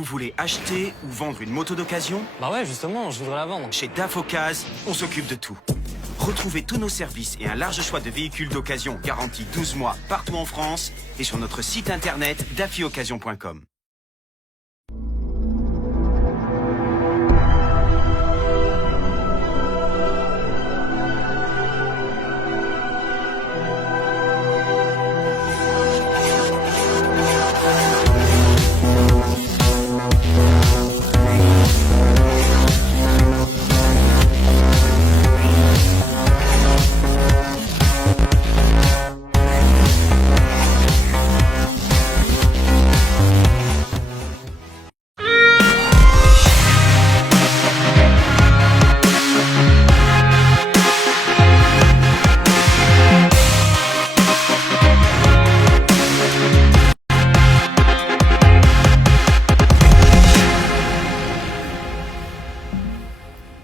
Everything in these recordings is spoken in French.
Vous voulez acheter ou vendre une moto d'occasion? Bah ouais, justement, je voudrais la vendre. Chez DAF Occasion, on s'occupe de tout. Retrouvez tous nos services et un large choix de véhicules d'occasion garantis 12 mois partout en France et sur notre site internet dafioccasion.com.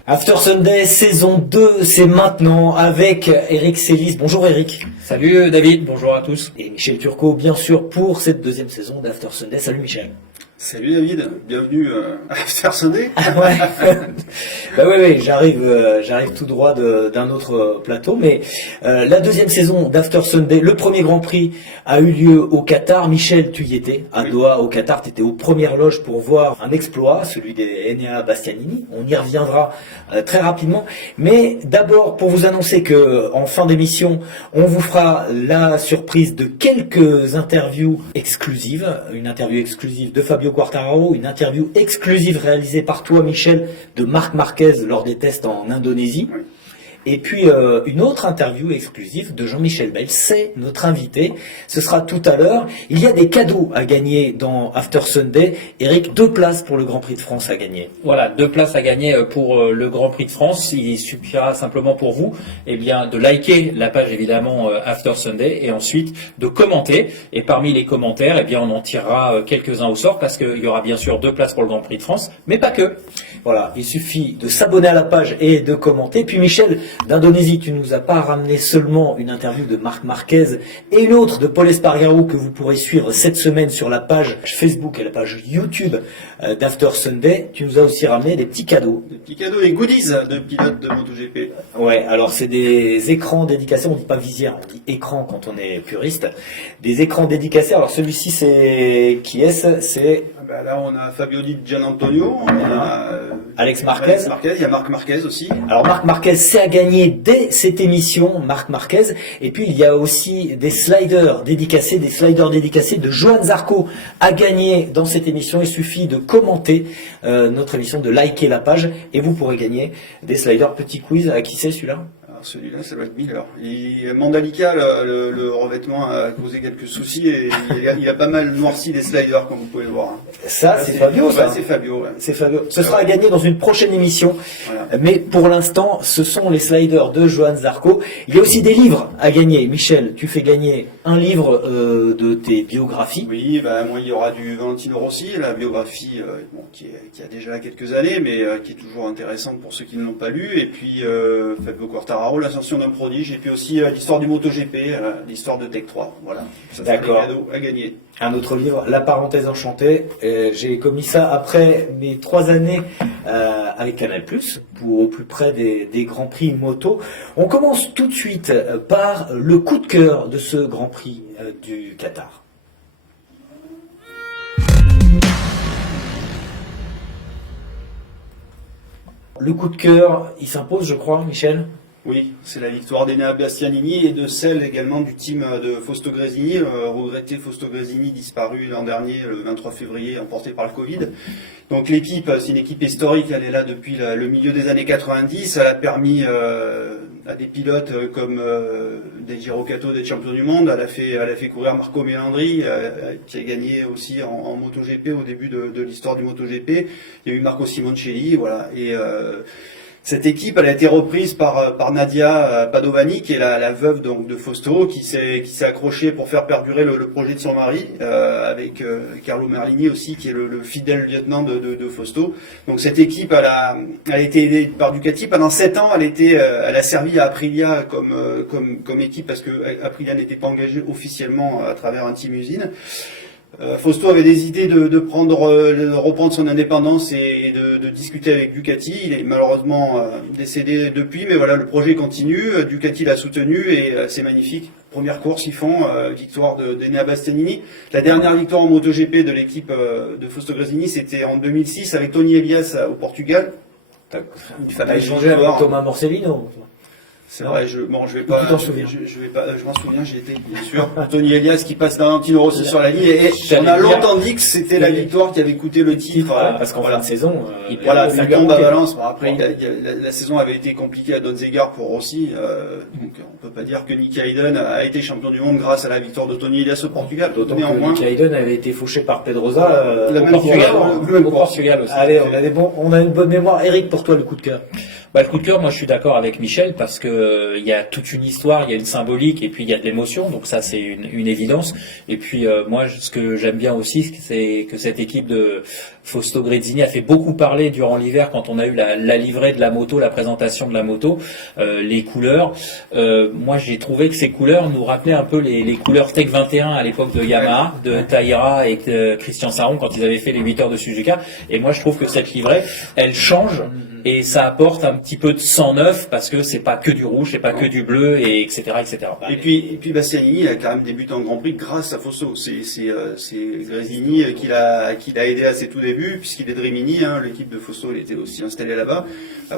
After Sunday, saison 2, c'est maintenant avec Eric Sélis. Bonjour Eric. Salut David, bonjour à tous. Et Michel Turcot, bien sûr, pour cette deuxième saison d'After Sunday. Salut Michel. Salut David, bienvenue à After Sunday. Ouais. Bah oui, j'arrive tout droit d'un autre plateau, mais la deuxième saison d'After Sunday, le premier Grand Prix a eu lieu au Qatar. Michel, tu y étais, à Doha, au Qatar, tu étais aux premières loges pour voir un exploit, celui des Enea Bastianini. On y reviendra très rapidement, mais d'abord pour vous annoncer que en fin d'émission, on vous fera la surprise de quelques interviews exclusives, une interview exclusive de Fabio Quartararo, une interview exclusive réalisée par toi Michel de Marc Marquez lors des tests en Indonésie. Et puis une autre interview exclusive de Jean-Michel Bell, c'est notre invité. Ce sera tout à l'heure. Il y a des cadeaux à gagner dans After Sunday. Eric, 2 places pour le Grand Prix de France à gagner. Voilà, 2 places à gagner pour le Grand Prix de France. Il suffira simplement pour vous de liker la page évidemment After Sunday et ensuite de commenter. Et parmi les commentaires, on en tirera quelques-uns au sort parce qu'il y aura bien sûr 2 places pour le Grand Prix de France, mais pas que. Voilà, il suffit de s'abonner à la page et de commenter. Puis Michel, d'Indonésie, tu nous as pas ramené seulement une interview de Marc Marquez et une autre de Pol Espargaro que vous pourrez suivre cette semaine sur la page Facebook et la page YouTube d'After Sunday. Tu nous as aussi ramené des petits cadeaux. Des petits cadeaux et goodies de pilotes de MotoGP. Ouais, alors c'est des écrans dédicacés, on dit pas visière, on dit écran quand on est puriste. Des écrans dédicacés, alors celui-ci c'est... Qui est-ce? C'est... Là on a Fabio Di Gianantonio, on a Alex Marquez, il y a Marc Marquez aussi. Alors Marc Marquez, c'est à gagner dès cette émission, Marc Marquez. Et puis il y a aussi des sliders dédicacés de Johan Zarco à gagner dans cette émission. Il suffit de commenter notre émission, de liker la page et vous pourrez gagner des sliders. Petit quiz, à qui c'est celui-là? Alors celui-là, ça doit être Miller. Et Mandalika, le revêtement a causé quelques soucis et il a pas mal noirci les sliders, comme vous pouvez le voir. Ça, c'est Fabio, ça. C'est Fabio, ouais. C'est Fabio. Ce sera à gagner dans une prochaine émission. Voilà. Mais pour l'instant, ce sont les sliders de Johan Zarco. Il y a aussi des livres à gagner. Michel, tu fais gagner un livre de tes biographies. Oui, moi, il y aura du Valentino Rossi, la biographie qui a déjà quelques années, mais qui est toujours intéressante pour ceux qui ne l'ont pas lu. Et puis, Fabio Quartararo, l'ascension d'un prodige, et puis aussi l'histoire du MotoGP, l'histoire de Tech 3. Voilà, ça sera des cadeaux à gagner. Un autre livre, La parenthèse enchantée. J'ai commis ça après mes 3 années avec Canal+, pour au plus près des Grands Prix moto. On commence tout de suite par le coup de cœur de ce Grand Prix du Qatar. Le coup de cœur, il s'impose, je crois, Michel. Oui, c'est la victoire d'Enea Bastianini et de celle également du team de Fausto Gresini, regretté Fausto Gresini disparu l'an dernier, le 23 février, emporté par le Covid. Donc l'équipe, c'est une équipe historique, elle est là depuis le milieu des années 90, elle a permis à des pilotes comme des Giro Cato, des champions du monde, elle a fait courir Marco Melandri, qui a gagné aussi en MotoGP au début de l'histoire du MotoGP. Il y a eu Marco Simoncelli, voilà, et cette équipe, elle a été reprise par Nadia Padovani, qui est la veuve donc de Fausto, qui s'est accrochée pour faire perdurer le projet de son mari, avec Carlo Merlini aussi, qui est le fidèle lieutenant de Fausto. Donc cette équipe, elle a été aidée par Ducati pendant 7 ans. Elle a servi à Aprilia comme équipe parce que Aprilia n'était pas engagée officiellement à travers un team usine. Fausto avait des idées de reprendre son indépendance et de discuter avec Ducati. Il est malheureusement décédé depuis, mais voilà, le projet continue. Ducati l'a soutenu et c'est magnifique. Première course, ils font victoire d'Enea Bastianini. La dernière victoire en MotoGP de l'équipe de Fausto Gresini, c'était en 2006 avec Tony Elias au Portugal. T'as fameuse échangé avec victoire. Thomas Morcellino. C'est vrai, je vais pas, Tu t'en souviens. je m'en souviens, j'y étais, bien sûr. Tony Elias qui passe Valentino Rossi sur la ligne et J'allais on a dire- longtemps dit que c'était la victoire qui avait coûté le titre. Parce qu'en fin Voilà. de saison, Voilà, ça il lui a tombe à manqué. Valence. Bon, après, la saison avait été compliquée à d'autres égards pour Rossi. Donc, on peut pas dire que Nicky Hayden a été champion du monde grâce à la victoire de Tony Elias au Portugal. D'autant que Néanmoins, Nicky Hayden avait été fauché par Pedrosa La au même Portugal. fois, le même Au fois. Portugal aussi. Allez, on a une bonne mémoire. Eric, pour toi, le coup de cœur. Bah, le coup de cœur, moi je suis d'accord avec Michel parce que il y a toute une histoire, il y a une symbolique et puis il y a de l'émotion, donc ça c'est une évidence. Et puis moi ce que j'aime bien aussi, c'est que cette équipe de Fausto Gresini a fait beaucoup parler durant l'hiver quand on a eu la livrée de la moto, la présentation de la moto, les couleurs. Moi j'ai trouvé que ces couleurs nous rappelaient un peu les couleurs Tech 21 à l'époque de Yamaha, de Taira et de Christian Saron quand ils avaient fait les 8 heures de Suzuka. Et moi je trouve que cette livrée, elle change. Et ça apporte un petit peu de sang neuf parce que c'est pas que du rouge, c'est pas que du bleu, et etc., etc. Et puis Bastianini a quand même débuté en Grand Prix grâce à Fausto. C'est Gresini qui l'a aidé à ses tout débuts, puisqu'il est de Rimini, hein, l'équipe de Fausto, il était aussi installé là-bas.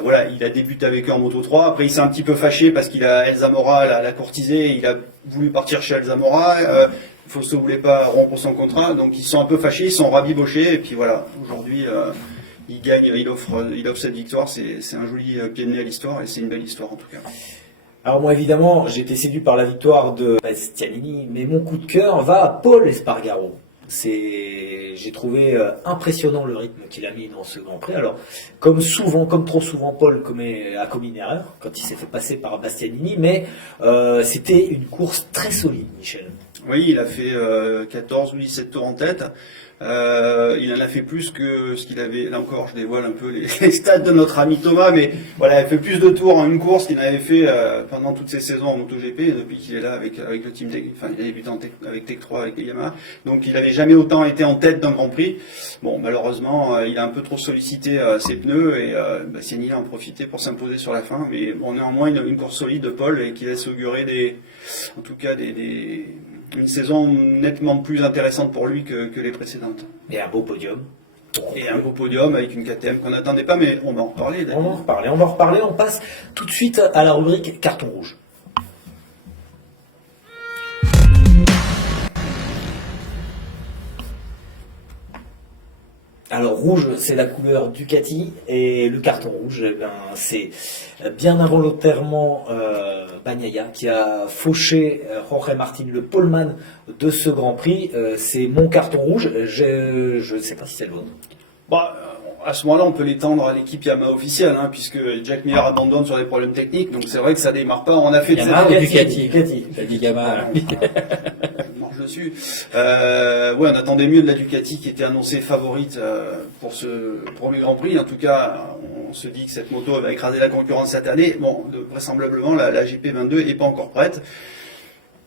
Voilà, il a débuté avec eux en Moto 3. Après, il s'est un petit peu fâché parce qu'il a Elsa Mora l'a courtisé, il a voulu partir chez Elsa Mora. Fausto voulait pas rompre son contrat, donc ils sont un peu fâchés, ils sont rabibochés, et puis voilà, aujourd'hui. Il gagne, il offre cette victoire, c'est un joli pied de nez à l'histoire et c'est une belle histoire en tout cas. Alors moi évidemment, j'ai été séduit par la victoire de Bastianini, mais mon coup de cœur va à Paul Espargaro. J'ai trouvé impressionnant le rythme qu'il a mis dans ce Grand Prix. Alors, comme trop souvent, Paul a commis une erreur quand il s'est fait passer par Bastianini, mais c'était une course très solide, Michel. Oui, il a fait 14 ou 17 tours en tête. Il en a fait plus que ce qu'il avait. Là encore, je dévoile un peu les stats de notre ami Thomas, mais voilà, il a fait plus de tours en une course qu'il avait fait pendant toutes ses saisons en MotoGP depuis qu'il est là avec le team Tech. Enfin, il a débuté avec Tech 3 avec les Yamaha. Donc, il n'avait jamais autant été en tête d'un Grand Prix. Bon, malheureusement, il a un peu trop sollicité ses pneus et Bastianini a en profité pour s'imposer sur la fin. Mais bon, néanmoins, une course solide de Paul et qui laisse augurer une saison nettement plus intéressante pour lui que les précédentes. Et un beau podium. Et un beau podium avec une KTM qu'on n'attendait pas, mais on va en reparler. On va en reparler. On passe tout de suite à la rubrique carton rouge. Alors rouge, c'est la couleur Ducati et le carton rouge, c'est bien involontairement Bagnaia qui a fauché Jorge Martin, le poleman de ce Grand Prix. C'est mon carton rouge. Je ne sais pas si c'est le vôtre. Bah, à ce moment-là, on peut l'étendre à l'équipe Yamaha officielle, hein, puisque Jack Miller abandonne sur des problèmes techniques, donc c'est vrai que ça démarre pas. On a fait Yamaha ou Ducati Ducati. T'as dit Yamaha. Je marche dessus. On attendait mieux de la Ducati qui était annoncée favorite pour ce premier Grand Prix. En tout cas, on se dit que cette moto va écraser la concurrence cette année. Bon, vraisemblablement, la GP22 n'est pas encore prête.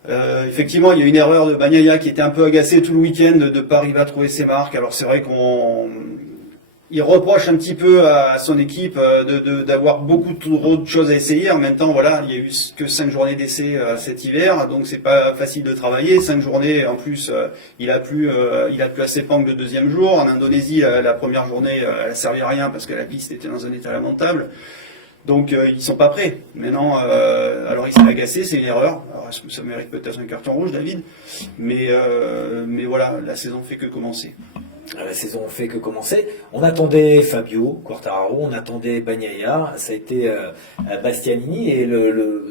Effectivement, il y a une erreur de Bagnaia qui était un peu agacé tout le week-end de ne pas arriver à trouver ses marques. Alors c'est vrai il reproche un petit peu à son équipe d'avoir beaucoup trop de choses à essayer. En même temps, voilà, il y a eu que 5 journées d'essai cet hiver, donc c'est pas facile de travailler. 5 journées, en plus, il a plu à Sepang le deuxième jour. En Indonésie, la première journée, elle a servi à rien parce que la piste était dans un état lamentable. Donc ils sont pas prêts. Maintenant, alors il s'est agacé, c'est une erreur. Alors est-ce que ça mérite peut-être un carton rouge, David ? Mais voilà, la saison fait que commencer. La saison fait que commencer. On attendait Fabio Quartararo, on attendait Bagnaia, ça a été Bastianini et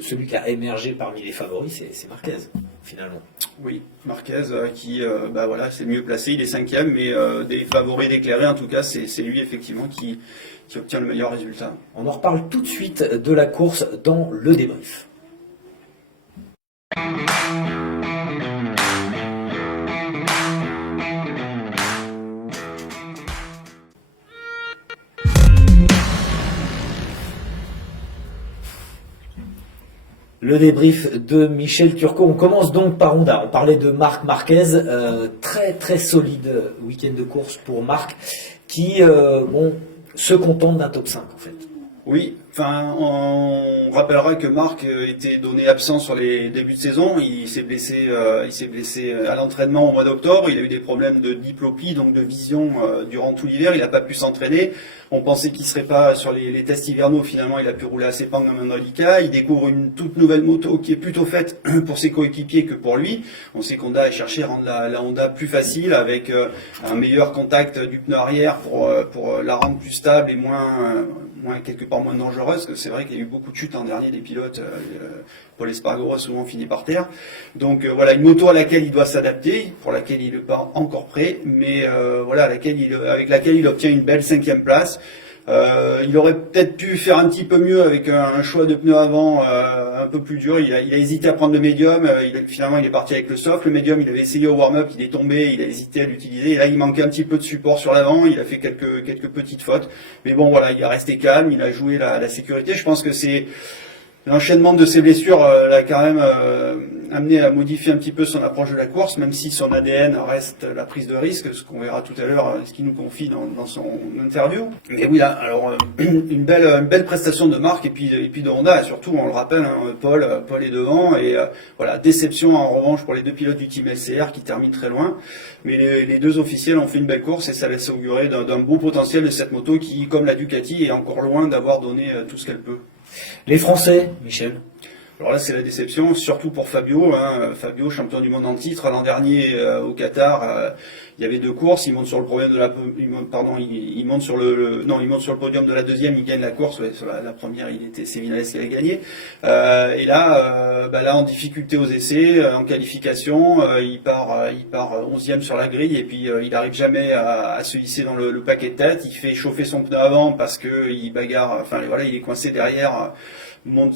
celui qui a émergé parmi les favoris, c'est Marquez finalement. Oui, Marquez qui c'est mieux placé, il est 5e, mais des favoris déclarés en tout cas, c'est lui effectivement qui obtient le meilleur résultat. On en reparle tout de suite de la course dans le débrief. Le débrief de Michel Turcot. On commence donc par Honda. On parlait de Marc Marquez. Très très solide week-end de course pour Marc qui se contente d'un top 5 en fait. Oui, enfin, on rappellera que Marc était donné absent sur les débuts de saison. Il s'est blessé à l'entraînement au mois d'octobre. Il a eu des problèmes de diplopie, donc de vision durant tout l'hiver. Il n'a pas pu s'entraîner. On pensait qu'il serait pas sur les tests hivernaux. Finalement, il a pu rouler à Sepang comme un reliquat. Il découvre une toute nouvelle moto qui est plutôt faite pour ses coéquipiers que pour lui. On sait qu'Honda a cherché à rendre la Honda plus facile avec un meilleur contact du pneu arrière pour la rendre plus stable et quelque part moins dangereuse, parce que c'est vrai qu'il y a eu beaucoup de chutes en dernier des pilotes. Paul Espargaro a souvent fini par terre. Donc voilà, une moto à laquelle il doit s'adapter, pour laquelle il n'est pas encore prêt, mais avec laquelle il obtient une belle 5e place. Il aurait peut-être pu faire un petit peu mieux avec un choix de pneus avant un peu plus dur. Il a hésité à prendre le médium. Finalement, il est parti avec le soft. Le médium, il avait essayé au warm-up, il est tombé. Il a hésité à l'utiliser. Et là, il manquait un petit peu de support sur l'avant. Il a fait quelques petites fautes. Mais bon, voilà, il a resté calme. Il a joué la sécurité. Je pense que c'est l'enchaînement de ses blessures l'a quand même amené à modifier un petit peu son approche de la course, même si son ADN reste la prise de risque, ce qu'on verra tout à l'heure, ce qu'il nous confie dans son interview. Mais oui, là, alors une belle prestation de Marc et puis de Honda, et surtout, on le rappelle, Paul est devant, et voilà, déception en revanche pour les deux pilotes du team LCR qui terminent très loin. Mais les deux officiels ont fait une belle course et ça laisse augurer d'un beau potentiel de cette moto qui, comme la Ducati, est encore loin d'avoir donné tout ce qu'elle peut. Les Français, Michel. Alors là, c'est la déception, surtout pour Fabio. Fabio, champion du monde en titre. L'an dernier, au Qatar, il y avait 2 courses. Il monte sur le il monte sur le podium de la deuxième. Il gagne la course. Ouais, sur la première, c'est Vinales qui avait gagné. Et là, en difficulté aux essais, en qualification, il part 11e sur la grille. Et puis, il n'arrive jamais à se hisser dans le paquet de tête. Il fait chauffer son pneu avant parce que il bagarre. Enfin, voilà, il est coincé derrière. Monte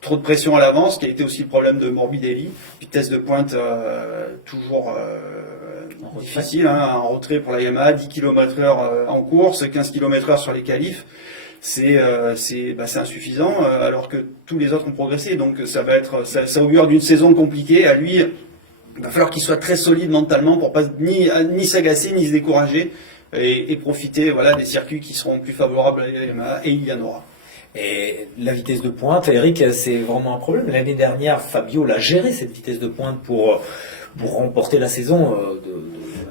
trop de pression à l'avant, ce qui a été aussi le problème de Morbidelli. Vitesse de pointe toujours difficile, en retrait pour la Yamaha, 10 km/h en course, 15 km/h sur les qualifs. C'est insuffisant, alors que tous les autres ont progressé. Donc ça augure d'une saison compliquée. À lui, il va falloir qu'il soit très solide mentalement pour pas ni s'agacer, ni se décourager et profiter des circuits qui seront plus favorables à la Yamaha, et il y en aura. Et la vitesse de pointe, Eric, c'est vraiment un problème. L'année dernière, Fabio l'a géré, cette vitesse de pointe, pour remporter la saison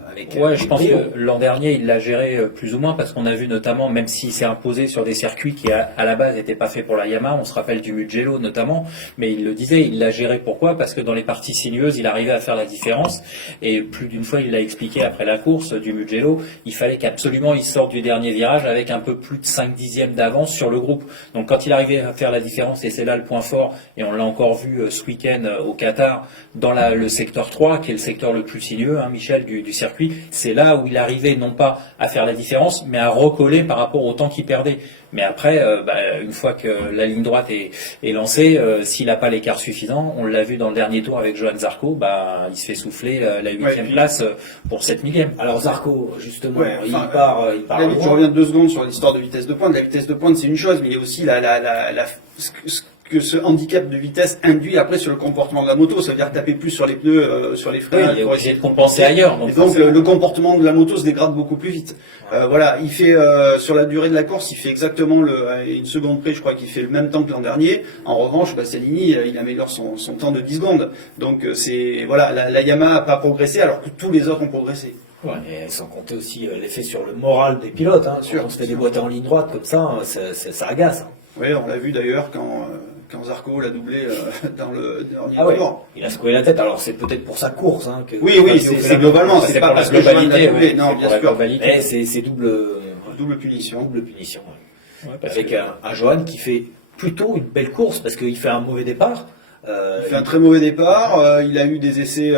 avec... Ouais, je pense que l'an dernier, il l'a géré plus ou moins, parce qu'on a vu notamment, même s'il s'est imposé sur des circuits qui à la base n'étaient pas faits pour la Yamaha, on se rappelle du Mugello notamment, mais il le disait, il l'a géré pourquoi? Parce que dans les parties sinueuses, il arrivait à faire la différence, et plus d'une fois, il l'a expliqué après la course du Mugello, il fallait qu'absolument il sorte du dernier virage avec un peu plus de 5 dixièmes d'avance sur le groupe. Donc quand il arrivait à faire la différence, et c'est là le point fort, et on l'a encore vu ce week-end au Qatar, dans le secteur 3, qui est le secteur le plus sinueux, Michel, du circuit, c'est là où il arrivait non pas à faire la différence, mais à recoller par rapport au temps qu'il perdait. Mais après, une fois que la ligne droite est lancée, s'il n'a pas l'écart suffisant, on l'a vu dans le dernier tour avec Johan Zarco, il se fait souffler la 8e place pour 7 millième. Alors Zarco, justement, il part David, je reviens 2 secondes sur l'histoire de vitesse de pointe. La vitesse de pointe, c'est une chose, mais il y a aussi que ce handicap de vitesse induit après sur le comportement de la moto, ça veut dire taper plus sur les pneus, sur les freins. Il est obligé de compenser ailleurs. Donc le comportement de la moto se dégrade beaucoup plus vite. Il fait sur la durée de la course, il fait exactement une seconde près, je crois qu'il fait le même temps que l'an dernier. En revanche, Bastianini, il améliore son temps de 10 secondes. Donc la Yamaha n'a pas progressé alors que tous les autres ont progressé. Ouais, et sans compter aussi l'effet sur le moral des pilotes. Quand on se fait déboîter en ligne droite comme ça, ça agace. Oui, on l'a vu d'ailleurs quand Zarco l'a doublé dans le dernier tour. Il a secoué la tête, alors c'est peut-être pour sa course. Oui, c'est globalement, c'est pas parce que Johan l'a doublé, non, bien sûr. Mais c'est double punition. Ouais, avec un Johan qui fait plutôt une belle course, parce qu'il fait un mauvais départ. Il fait un très mauvais départ, il a eu des essais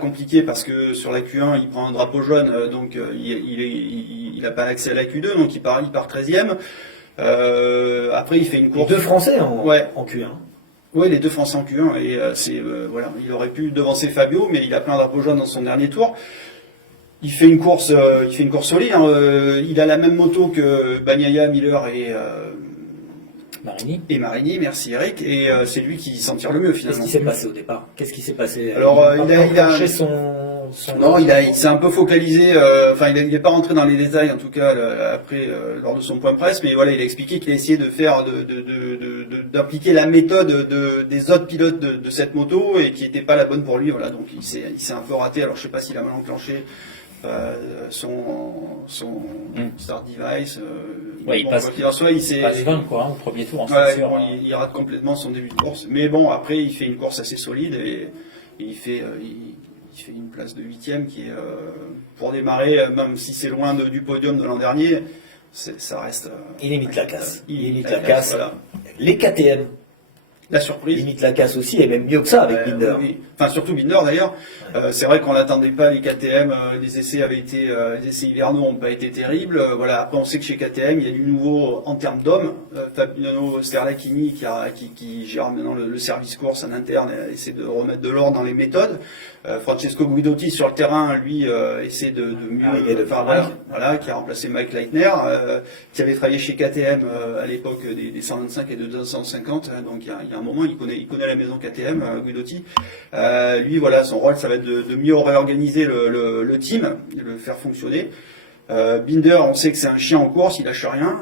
compliqués parce que sur la Q1 il prend un drapeau jaune, donc il n'a pas accès à la Q2, donc il part 13e. Après il fait une course. Les 2 Français en Q1. Oui, les 2 Français en Q1 et il aurait pu devancer Fabio, mais il a pris un drapeau jaune dans son dernier tour. Il fait une course solide. Il a la même moto que Bagnaia, Miller Marini. et Marini, merci Eric, et c'est lui qui s'en tire le mieux Qu'est-ce finalement. qui s'est passé au départ? Qu'est-ce qui s'est passé? Alors, il a enclenché Non, il s'est un peu focalisé. Enfin, il n'est pas rentré dans les détails, en tout cas après lors de son point presse, mais voilà, il a expliqué qu'il a essayé de faire, d'appliquer la méthode des autres pilotes de cette moto et qui n'était pas la bonne pour lui. Voilà, donc il s'est un peu raté. Alors, je sais pas s'il a mal enclenché son start device. Ouais, il passe. Quoi qu'il en soit, il s'est Pas 20 quoi, au premier tour. Ouais, c'est sûr. bon, il rate complètement son début de course. Mais bon, après, il fait une course assez solide et il fait une place de 8e qui est, pour démarrer, même si c'est loin du podium de l'an dernier, ça reste... Il limite la casse. Il limite la casse. Voilà. Les KTM La surprise. limite la casse aussi, et même mieux que ça avec Binder. Oui. Enfin, surtout Binder d'ailleurs. C'est vrai qu'on n'attendait pas les KTM. Les essais les essais hivernaux n'ont pas été terribles. Voilà. Après, on sait que chez KTM, il y a du nouveau en termes d'hommes. Fabiano Sterlachini qui gère maintenant le service course en interne, essaie de remettre de l'ordre dans les méthodes. Francesco Guidotti sur le terrain, lui, essaie de mieux faire voilà, qui a remplacé Mike Leitner, qui avait travaillé chez KTM à l'époque des 125 et de 250. Donc il y a un moment, il connaît la maison KTM, Guidotti. Lui, voilà, son rôle, ça va être de mieux réorganiser le team, de le faire fonctionner. Binder, on sait que c'est un chien en course, il lâche rien.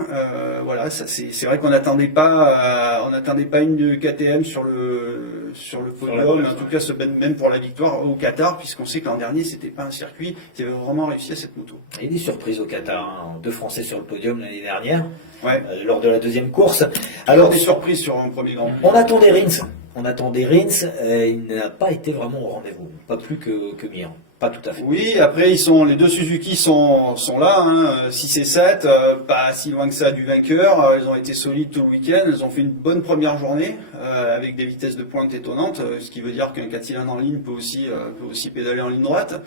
Voilà, ça c'est vrai qu'on n'attendait pas une KTM sur le podium, en tout cas même pour la victoire au Qatar, puisqu'on sait que l'an dernier c'était pas un circuit qui avait vraiment réussi à cette moto. Il y a des surprises au Qatar, hein. 2 Français sur le podium l'année dernière, Ouais. lors de la deuxième course. Alors des surprises sur un premier Grand Prix. On attendait Rins, il n'a pas été vraiment au rendez-vous, pas plus que Mir. Pas tout à fait. Oui, après les deux Suzuki sont là, hein, 6 et 7, pas si loin que ça du vainqueur. Ils ont été solides tout le week-end, ils ont fait une bonne première journée avec des vitesses de pointe étonnantes, ce qui veut dire qu'un 4 cylindres en ligne peut aussi pédaler en ligne droite.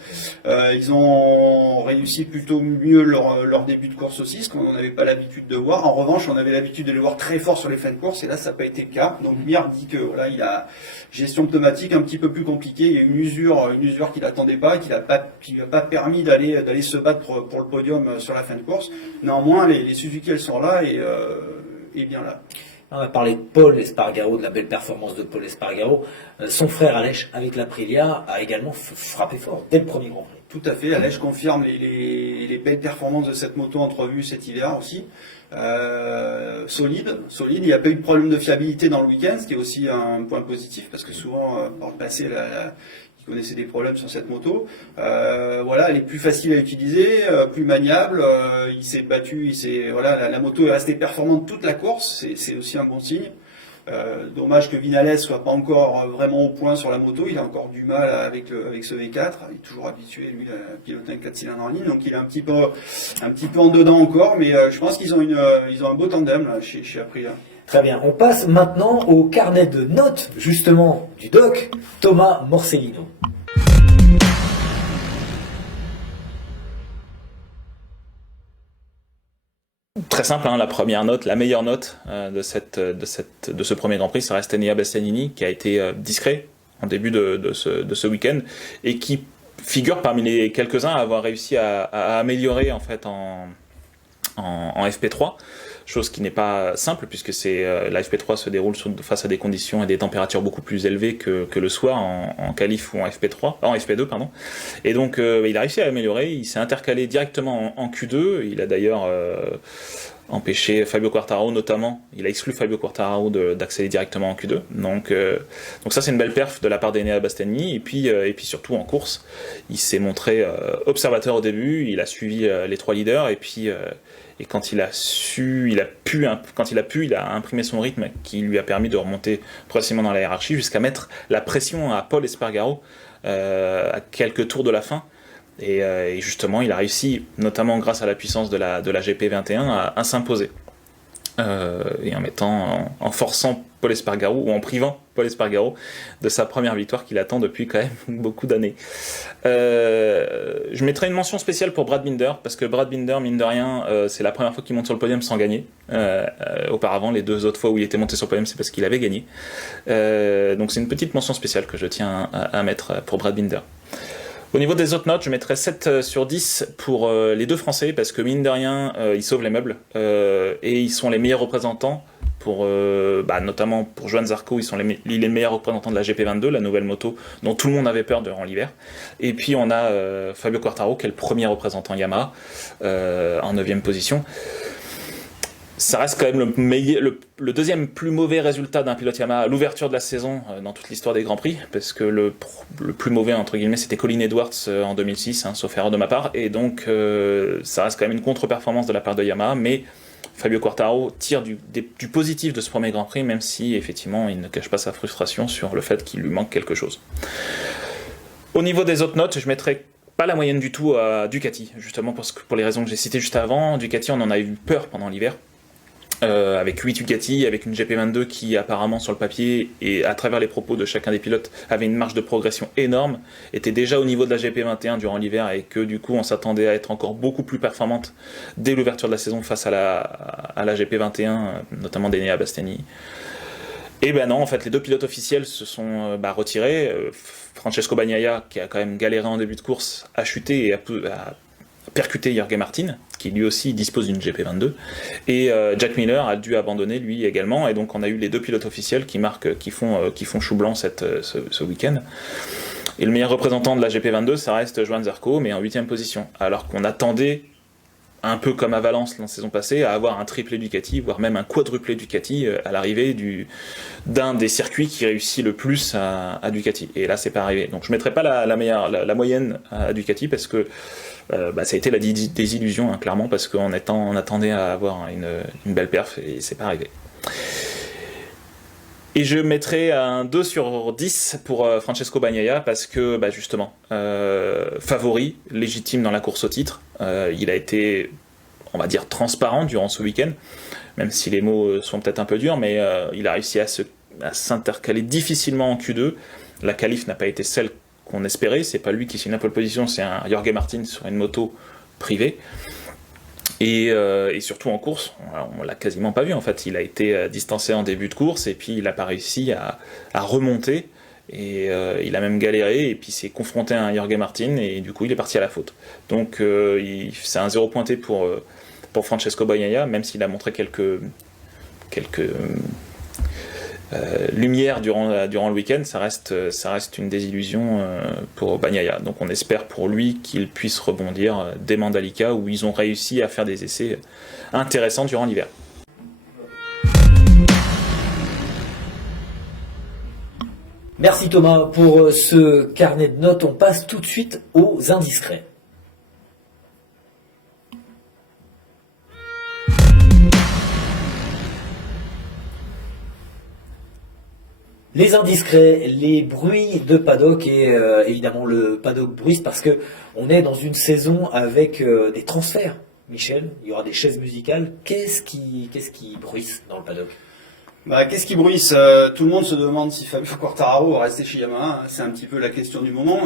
Ils ont réussi plutôt mieux leur début de course aussi, ce qu'on n'avait pas l'habitude de voir. En revanche, on avait l'habitude de les voir très fort sur les fins de course et là ça n'a pas été le cas. Donc Mir dit que voilà, il a gestion pneumatique un petit peu plus compliquée, il y a une usure qu'il n'attendait pas, qui lui a pas permis d'aller se battre pour le podium sur la fin de course. Néanmoins, les Suzuki, elles sont là et bien là. On a parlé de Paul Espargaro, de la belle performance de Paul Espargaro. Son frère Aleix, avec l'Aprilia, a également frappé fort dès le premier Grand Prix. Tout à fait, Aleix confirme les belles performances de cette moto entrevue cet hiver aussi. Solide, il n'y a pas eu de problème de fiabilité dans le week-end, ce qui est aussi un point positif, parce que souvent, par le passé, il connaissait des problèmes sur cette moto. Voilà, elle est plus facile à utiliser, plus maniable. Il s'est battu, voilà, la moto est restée performante toute la course. C'est aussi un bon signe. Dommage que Vinales soit pas encore vraiment au point sur la moto. Il a encore du mal avec ce V4. Il est toujours habitué lui à piloter un 4 cylindres en ligne, donc il est un petit peu en dedans encore. Mais je pense qu'ils ont un beau tandem là, chez Aprilia. Très bien, on passe maintenant au carnet de notes, justement, du doc, Thomas Morcellino. Très simple, hein, la première note, la meilleure note de ce premier Grand Prix, ça reste Enea Bastianini, qui a été discret en début de ce week-end et qui figure parmi les quelques-uns à avoir réussi à améliorer en fait en FP3. Chose qui n'est pas simple puisque la FP3 se déroule face à des conditions et des températures beaucoup plus élevées que le soir en qualif ou en FP2 pardon. Et donc il a réussi à améliorer, il s'est intercalé directement en Q2, il a d'ailleurs empêché Fabio Quartararo notamment, il a exclu Fabio Quartararo d'accéder directement en Q2. Donc ça c'est une belle perf de la part d'Enea Bastianini et puis surtout en course, il s'est montré observateur au début, il a suivi les 3 leaders et puis et quand il a pu, il a imprimé son rythme qui lui a permis de remonter progressivement dans la hiérarchie jusqu'à mettre la pression à Paul Espargaro à quelques tours de la fin. Et justement, il a réussi, notamment grâce à la puissance de la GP21, à s'imposer. Et en forçant Paul Espargaro, ou en privant Paul Espargaro de sa première victoire qu'il attend depuis quand même beaucoup d'années. Je mettrai une mention spéciale pour Brad Binder, parce que Brad Binder, mine de rien, c'est la première fois qu'il monte sur le podium sans gagner. Auparavant, les 2 autres fois où il était monté sur le podium, c'est parce qu'il avait gagné. Donc c'est une petite mention spéciale que je tiens à mettre pour Brad Binder. Au niveau des autres notes, je mettrais 7 sur 10 pour les 2 Français, parce que mine de rien, ils sauvent les meubles, et ils sont les meilleurs représentants pour notamment pour Johan Zarco, il est le meilleur représentant de la GP22, la nouvelle moto dont tout le monde avait peur durant l'hiver. Et puis on a Fabio Quartararo qui est le premier représentant Yamaha en 9e position. Ça reste quand même le deuxième plus mauvais résultat d'un pilote Yamaha à l'ouverture de la saison dans toute l'histoire des Grands Prix, parce que le plus mauvais, entre guillemets, c'était Colin Edwards en 2006, sauf erreur de ma part, et donc ça reste quand même une contre-performance de la part de Yamaha, mais Fabio Quartararo tire du positif de ce premier Grand Prix, même si effectivement il ne cache pas sa frustration sur le fait qu'il lui manque quelque chose. Au niveau des autres notes, je mettrai pas la moyenne du tout à Ducati, justement pour les raisons que j'ai citées juste avant. Ducati, on en a eu peur pendant l'hiver. Avec 8 Ducati, avec une GP22 qui apparemment sur le papier et à travers les propos de chacun des pilotes avait une marge de progression énorme, était déjà au niveau de la GP21 durant l'hiver et que du coup on s'attendait à être encore beaucoup plus performante dès l'ouverture de la saison face à la GP21, notamment d'Enea Bastianini. Et ben non, en fait les deux pilotes officiels se sont retirés. Francesco Bagnaia, qui a quand même galéré en début de course, a chuté et a percuté Jorge Martin, qui lui aussi dispose d'une GP22, et Jack Miller a dû abandonner lui également, et donc on a eu les deux pilotes officiels qui font chou blanc ce week-end. Et le meilleur représentant de la GP22, ça reste Johan Zarco, mais en 8e position, alors qu'on attendait, un peu comme à Valence la saison passée, à avoir un triplé Ducati, voire même un quadruplé Ducati à l'arrivée d'un des circuits qui réussit le plus à Ducati. Et là, c'est pas arrivé. Donc je mettrai pas la moyenne à Ducati parce que ça a été la désillusion, clairement, parce qu'on attendait à avoir une belle perf et c'est pas arrivé. Et je mettrai un 2 sur 10 pour Francesco Bagnaia parce que, justement, favori, légitime dans la course au titre. Il a été, on va dire, transparent durant ce week-end, même si les mots sont peut-être un peu durs, mais il a réussi à s'intercaler difficilement en Q2. La qualif n'a pas été celle qu'on espérait. C'est pas lui qui signe la pole position, c'est un Jorge Martin sur une moto privée. Et surtout en course, on l'a quasiment pas vu en fait. Il a été distancé en début de course et puis il n'a pas réussi à remonter. Et il a même galéré et puis s'est confronté à un Jorge Martin et du coup il est parti à la faute. Donc c'est un 0 pointé pour Francesco Bagnaia, même s'il a montré quelques lumière durant le week-end, ça reste une désillusion pour Bagnaia. Donc on espère pour lui qu'il puisse rebondir dès Mandalika où ils ont réussi à faire des essais intéressants durant l'hiver. Merci Thomas pour ce carnet de notes. On passe tout de suite aux indiscrets. Les indiscrets, les bruits de paddock et évidemment le paddock bruise parce que on est dans une saison avec des transferts. Michel, il y aura des chaises musicales. Qu'est-ce qui bruisse dans le paddock ? Qu'est-ce qui bruisse ? Tout le monde se demande si Fabio Quartararo va rester chez Yamaha. C'est un petit peu la question du moment,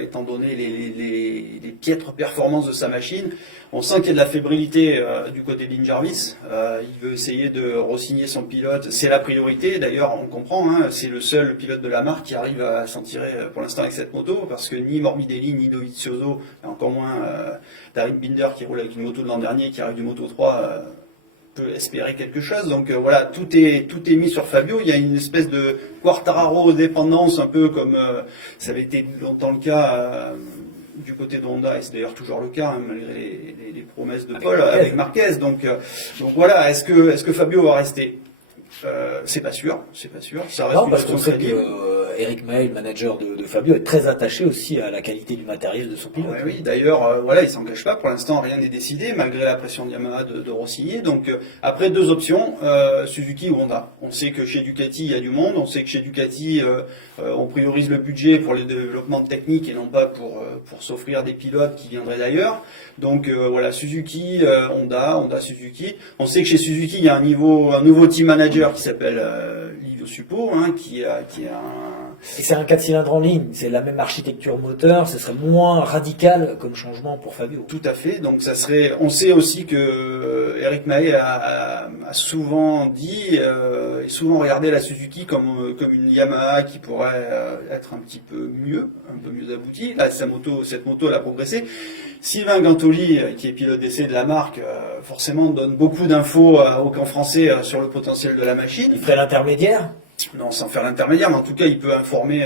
étant donné les piètres performances de sa machine. On sent qu'il y a de la fébrilité du côté de Lin Jarvis. Il veut essayer de re-signer son pilote. C'est la priorité. D'ailleurs, on comprend. C'est le seul pilote de la marque qui arrive à s'en tirer pour l'instant avec cette moto, parce que ni Morbidelli, ni Dovizioso, et encore moins Darin Binder qui roule avec une moto de l'an dernier, qui arrive du Moto 3. Peut espérer quelque chose. Donc voilà, tout est mis sur Fabio. Il y a une espèce de Quartararo dépendance, un peu comme ça avait été longtemps le cas du côté de Honda, et c'est d'ailleurs toujours le cas, malgré les promesses de Paul avec Marquez. Donc voilà, est-ce que Fabio va rester ? C'est pas sûr. Ça reste parce qu'on sait que Eric May, le manager de Fabio, est très attaché aussi à la qualité du matériel de son pilote. Oui, d'ailleurs, il s'en cache pas. Pour l'instant, rien n'est décidé, malgré la pression de Yamaha de re-signer. Donc, après, deux options, Suzuki ou Honda. On sait que chez Ducati, il y a du monde. On sait que chez Ducati, on priorise le budget pour le développement technique et non pas pour s'offrir des pilotes qui viendraient d'ailleurs. Donc, Suzuki, Honda, Suzuki. On sait que chez Suzuki, il y a un nouveau team manager qui s'appelle Livio Suppo, qui a un... Et c'est un 4 cylindres en ligne, c'est la même architecture moteur, ce serait moins radical comme changement pour Fabio. Tout à fait, donc ça serait... On sait aussi que Eric Mahé a souvent dit et souvent regardé la Suzuki comme une Yamaha qui pourrait être un peu mieux aboutie. Là, cette moto, elle a progressé. Sylvain Gantoli, qui est pilote d'essai de la marque, forcément donne beaucoup d'infos au camp français sur le potentiel de la machine. Il ferait l'intermédiaire. Non, sans faire l'intermédiaire, mais en tout cas, il peut informer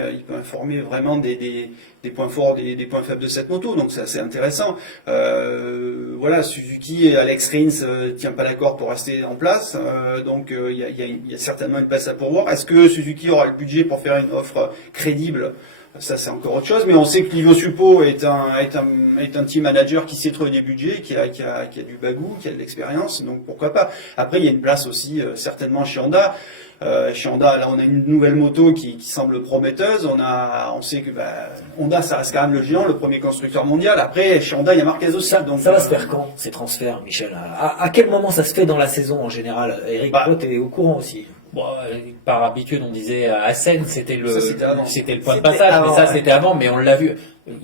vraiment des points forts, des points faibles de cette moto. Donc, c'est assez intéressant. Voilà, Suzuki et Alex Rins tient pas d'accord pour rester en place. Donc, il y a certainement une place à pourvoir. Est-ce que Suzuki aura le budget pour faire une offre crédible? Ça, c'est encore autre chose, mais on sait que Livio Suppo est un team manager qui sait trouver des budgets, qui a du bagou, qui a de l'expérience, donc pourquoi pas. Après, il y a une place aussi, certainement chez Honda. Chez Honda, là, on a une nouvelle moto qui semble prometteuse. On sait que Honda, ça reste quand même le géant, le premier constructeur mondial. Après, chez Honda, il y a Marquez aussi. Donc, ça va se faire quand, ces transferts, Michel? À quel moment ça se fait dans la saison en général? Eric Plot est au courant aussi. Bon, par habitude, on disait à Assen, c'était le point de C'était passage, avant, mais ça ouais. c'était avant, mais on l'a vu.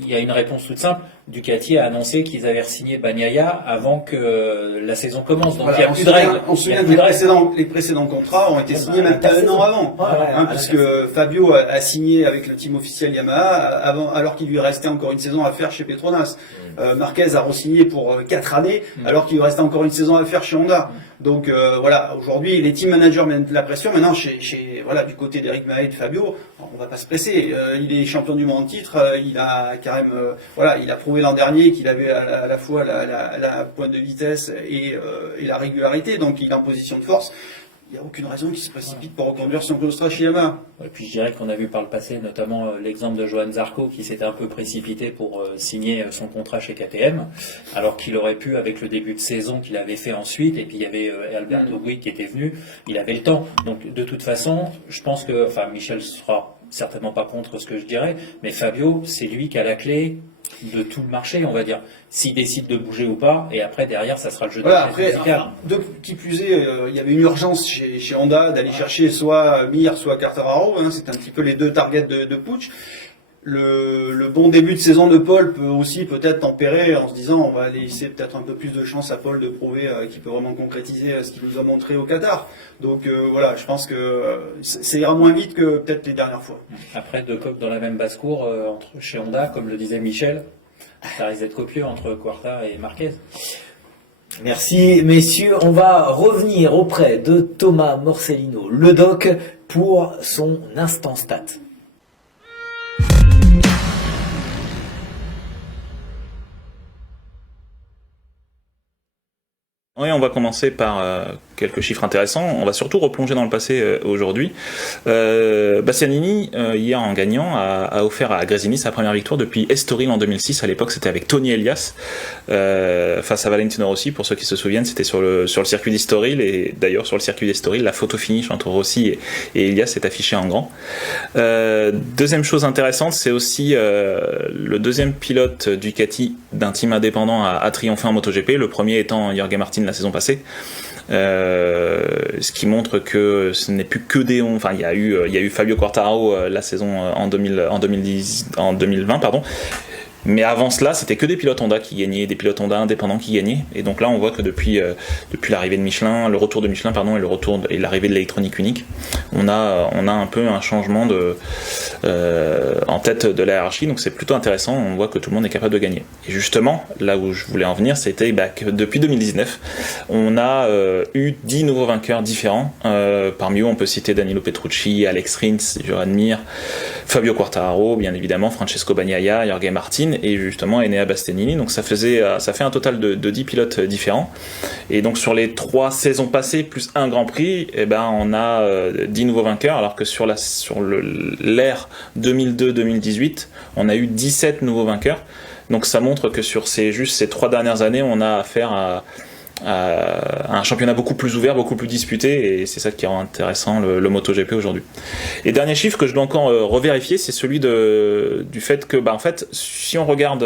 Il y a une réponse toute simple. Ducati a annoncé qu'ils avaient signé Bagnaia avant que la saison commence. Donc Voilà, il n'y a plus de règles. On se souvient que les précédents contrats ont été signés même pas un an avant. Puisque Fabio a signé avec le team officiel Yamaha alors qu'il lui restait encore une saison à faire chez Petronas. Marquez a re-signé pour 4 années alors qu'il lui restait encore une saison à faire chez Honda. Donc voilà, aujourd'hui les team managers mettent la pression. Maintenant voilà, du côté d'Eric Mahé et de Fabio, on va pas se presser. Il est champion du monde en titre, il a quand même il a prouvé l'an dernier qu'il avait à la fois la pointe de vitesse et la régularité, donc il est en position de force. Il n'y a aucune raison qu'il se précipite pour reconduire son contrat chez Yamaha. Et puis je dirais qu'on a vu par le passé notamment l'exemple de Johan Zarco qui s'était un peu précipité pour signer son contrat chez KTM, alors qu'il aurait pu, avec le début de saison qu'il avait fait ensuite, et puis il y avait Alberto Gui qui était venu, il avait le temps. Donc de toute façon, je pense que, Michel sera certainement pas contre ce que je dirais, mais Fabio, c'est lui qui a la clé de tout le marché, on va dire, s'il décide de bouger ou pas, et après derrière ça sera le jeu de musical. Qui plus est, il y avait une urgence chez Honda d'aller chercher soit Mir, soit Quartararo, c'est un petit peu les deux targets de Puig. Le bon début de saison de Paul peut aussi peut-être tempérer en se disant on va laisser peut-être un peu plus de chance à Paul de prouver qu'il peut vraiment concrétiser ce qu'il nous a montré au Qatar. Donc voilà, je pense que ça ira moins vite que peut-être les dernières fois. Après, deux coqs dans la même basse-cour chez Honda, comme le disait Michel, ça risque d'être copieux entre Quarta et Marquez. Merci messieurs, on va revenir auprès de Thomas Morcellino, le doc, pour son instant stat. Oui, on va commencer par quelques chiffres intéressants. On va surtout replonger dans le passé aujourd'hui. Bastianini, hier en gagnant, a offert à Gresini sa première victoire depuis Estoril en 2006. À l'époque, c'était avec Tony Elias face à Valentino Rossi. Pour ceux qui se souviennent, c'était sur le circuit d'Estoril. Et d'ailleurs, sur le circuit d'Estoril, la photo finish entre Rossi et Elias est affichée en grand. Deuxième chose intéressante, c'est aussi le deuxième pilote Ducati d'un team indépendant à triompher en MotoGP. Le premier étant Jorge Martin la saison passée. Ce qui montre que ce n'est plus que des enfin il y a eu Fabio Quartararo la saison en 2020 pardon. Mais avant cela, c'était que des pilotes Honda qui gagnaient, des pilotes Honda indépendants qui gagnaient. Et donc là, on voit que depuis l'arrivée de Michelin, le retour de Michelin, pardon, et l'arrivée de l'électronique unique, on a un peu un changement en tête de la hiérarchie. Donc c'est plutôt intéressant. On voit que tout le monde est capable de gagner. Et justement, là où je voulais en venir, c'était que depuis 2019, on a eu 10 nouveaux vainqueurs différents. Parmi eux, on peut citer Danilo Petrucci, Alex Rins, Johan Mir, Fabio Quartararo, bien évidemment, Francesco Bagnaia, Jorge Martin et justement Enea Bastianini. Donc ça fait un total de 10 pilotes différents. Et donc sur les 3 saisons passées plus un Grand Prix, on a 10 nouveaux vainqueurs, alors que sur l'ère 2002-2018, on a eu 17 nouveaux vainqueurs. Donc ça montre que sur ces 3 dernières années, on a affaire à un championnat beaucoup plus ouvert, beaucoup plus disputé, et c'est ça qui rend intéressant le MotoGP aujourd'hui. Et dernier chiffre que je dois encore revérifier, c'est celui du fait que, en fait, si on regarde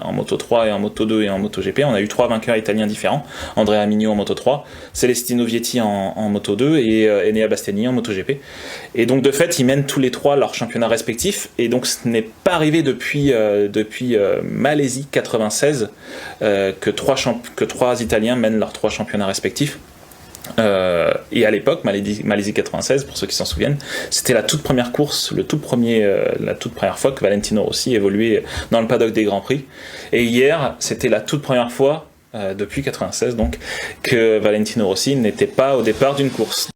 en Moto 3 et en Moto 2 et en MotoGP, on a eu 3 vainqueurs italiens différents. Andrea Migno en Moto 3, Celestino Vietti en Moto 2 et Enea Bastianini en MotoGP. Et donc de fait, ils mènent tous les 3 leurs championnats respectifs, et donc ce n'est pas arrivé depuis Malaisie 96 que 3 Italiens mènent leurs 3 championnats respectifs. Et à l'époque, Malaisie 96, pour ceux qui s'en souviennent, c'était la toute première course, la toute première fois que Valentino Rossi évoluait dans le paddock des Grands Prix. Et hier, c'était la toute première fois depuis 96 donc, que Valentino Rossi n'était pas au départ d'une course.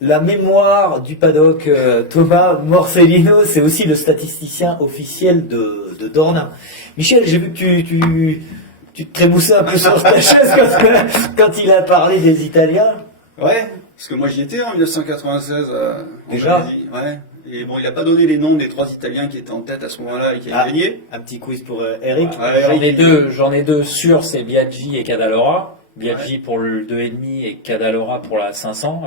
La mémoire du paddock, Thomas Morcellino, c'est aussi le statisticien officiel de Dorna. Michel, j'ai vu que tu te trémoussais un peu sur ta chaise quand il a parlé des Italiens. Ouais, parce que moi j'y étais en 1996. Déjà ouais. Et bon, il n'a pas donné les noms des 3 Italiens qui étaient en tête à ce moment-là et qui avaient gagné. Un petit quiz pour Eric. J'en ai deux sûrs, c'est Biaggi et Cadalora. Biaggi pour le 2,5 et Cadalora pour la 500.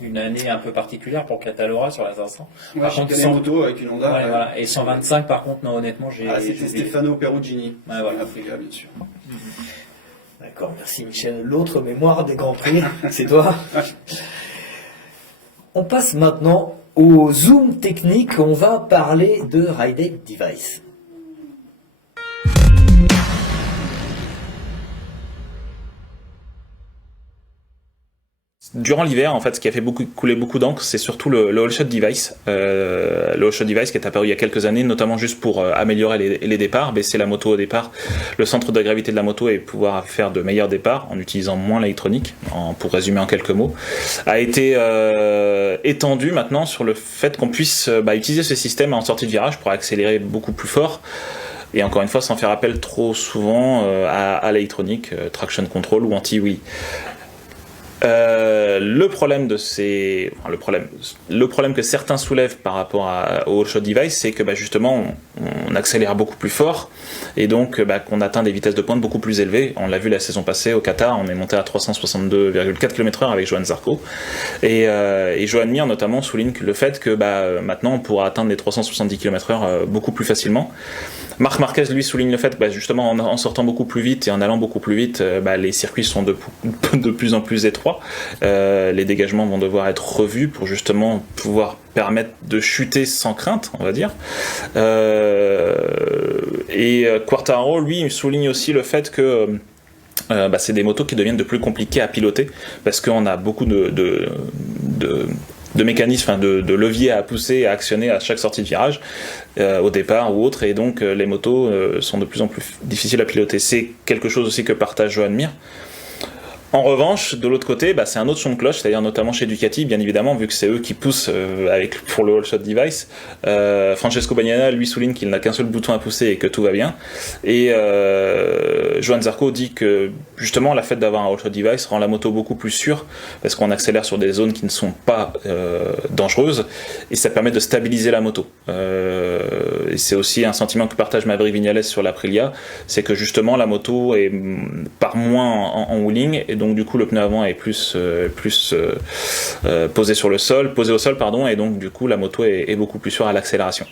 Une année un peu particulière pour Cadalora sur la 500. Ouais, Par j'ai contre, gagné moto avec une Honda. Ouais, voilà. Et 125, par contre, non, honnêtement, c'était Stefano Perugini. Ouais, voilà. Africa, bien sûr. D'accord, merci Michel. L'autre mémoire des Grands Prix, c'est toi. On passe maintenant au zoom technique. On va parler de Ride Device. Durant l'hiver, en fait, ce qui a fait couler beaucoup d'encre, c'est surtout le All Shot Device. Le All Shot Device qui est apparu il y a quelques années, notamment juste pour améliorer les départs, baisser la moto au départ, le centre de gravité de la moto et pouvoir faire de meilleurs départs en utilisant moins l'électronique, pour résumer en quelques mots, a été étendu maintenant sur le fait qu'on puisse utiliser ce système en sortie de virage pour accélérer beaucoup plus fort. Et encore une fois, sans faire appel trop souvent à l'électronique, traction control ou anti-wheel. Le problème que certains soulèvent par rapport au All Shot Device, c'est que justement on accélère beaucoup plus fort et donc qu'on atteint des vitesses de pointe beaucoup plus élevées. On l'a vu la saison passée au Qatar, on est monté à 362,4 km/h avec Johan Zarco et Johan Mir notamment souligne le fait que maintenant on pourra atteindre les 370 km/h beaucoup plus facilement. Marc Marquez lui souligne le fait que justement en sortant beaucoup plus vite et en allant beaucoup plus vite, les circuits sont de plus en plus étroits. Les dégagements vont devoir être revus pour justement pouvoir permettre de chuter sans crainte, on va dire. Quartararo lui souligne aussi le fait que c'est des motos qui deviennent de plus compliquées à piloter parce qu'on a beaucoup de mécanismes, de leviers à pousser, à actionner à chaque sortie de virage, au départ ou autre, et donc les motos sont de plus en plus difficiles à piloter. C'est quelque chose aussi que partage Johan Mir. En revanche, de l'autre côté, c'est un autre son de cloche, c'est-à-dire notamment chez Ducati, bien évidemment, vu que c'est eux qui poussent pour le All Shot Device. Francesco Bagnaia, lui, souligne qu'il n'a qu'un seul bouton à pousser et que tout va bien. Et Johan Zarco dit que, justement, la fait d'avoir un All Shot Device rend la moto beaucoup plus sûre, parce qu'on accélère sur des zones qui ne sont pas dangereuses, et ça permet de stabiliser la moto. Et c'est aussi un sentiment que partage Maverick Viñales sur l'Aprilia, c'est que, justement, la moto part moins en wheeling, et donc du coup le pneu avant est plus posé au sol, et donc du coup la moto est beaucoup plus sûre à l'accélération.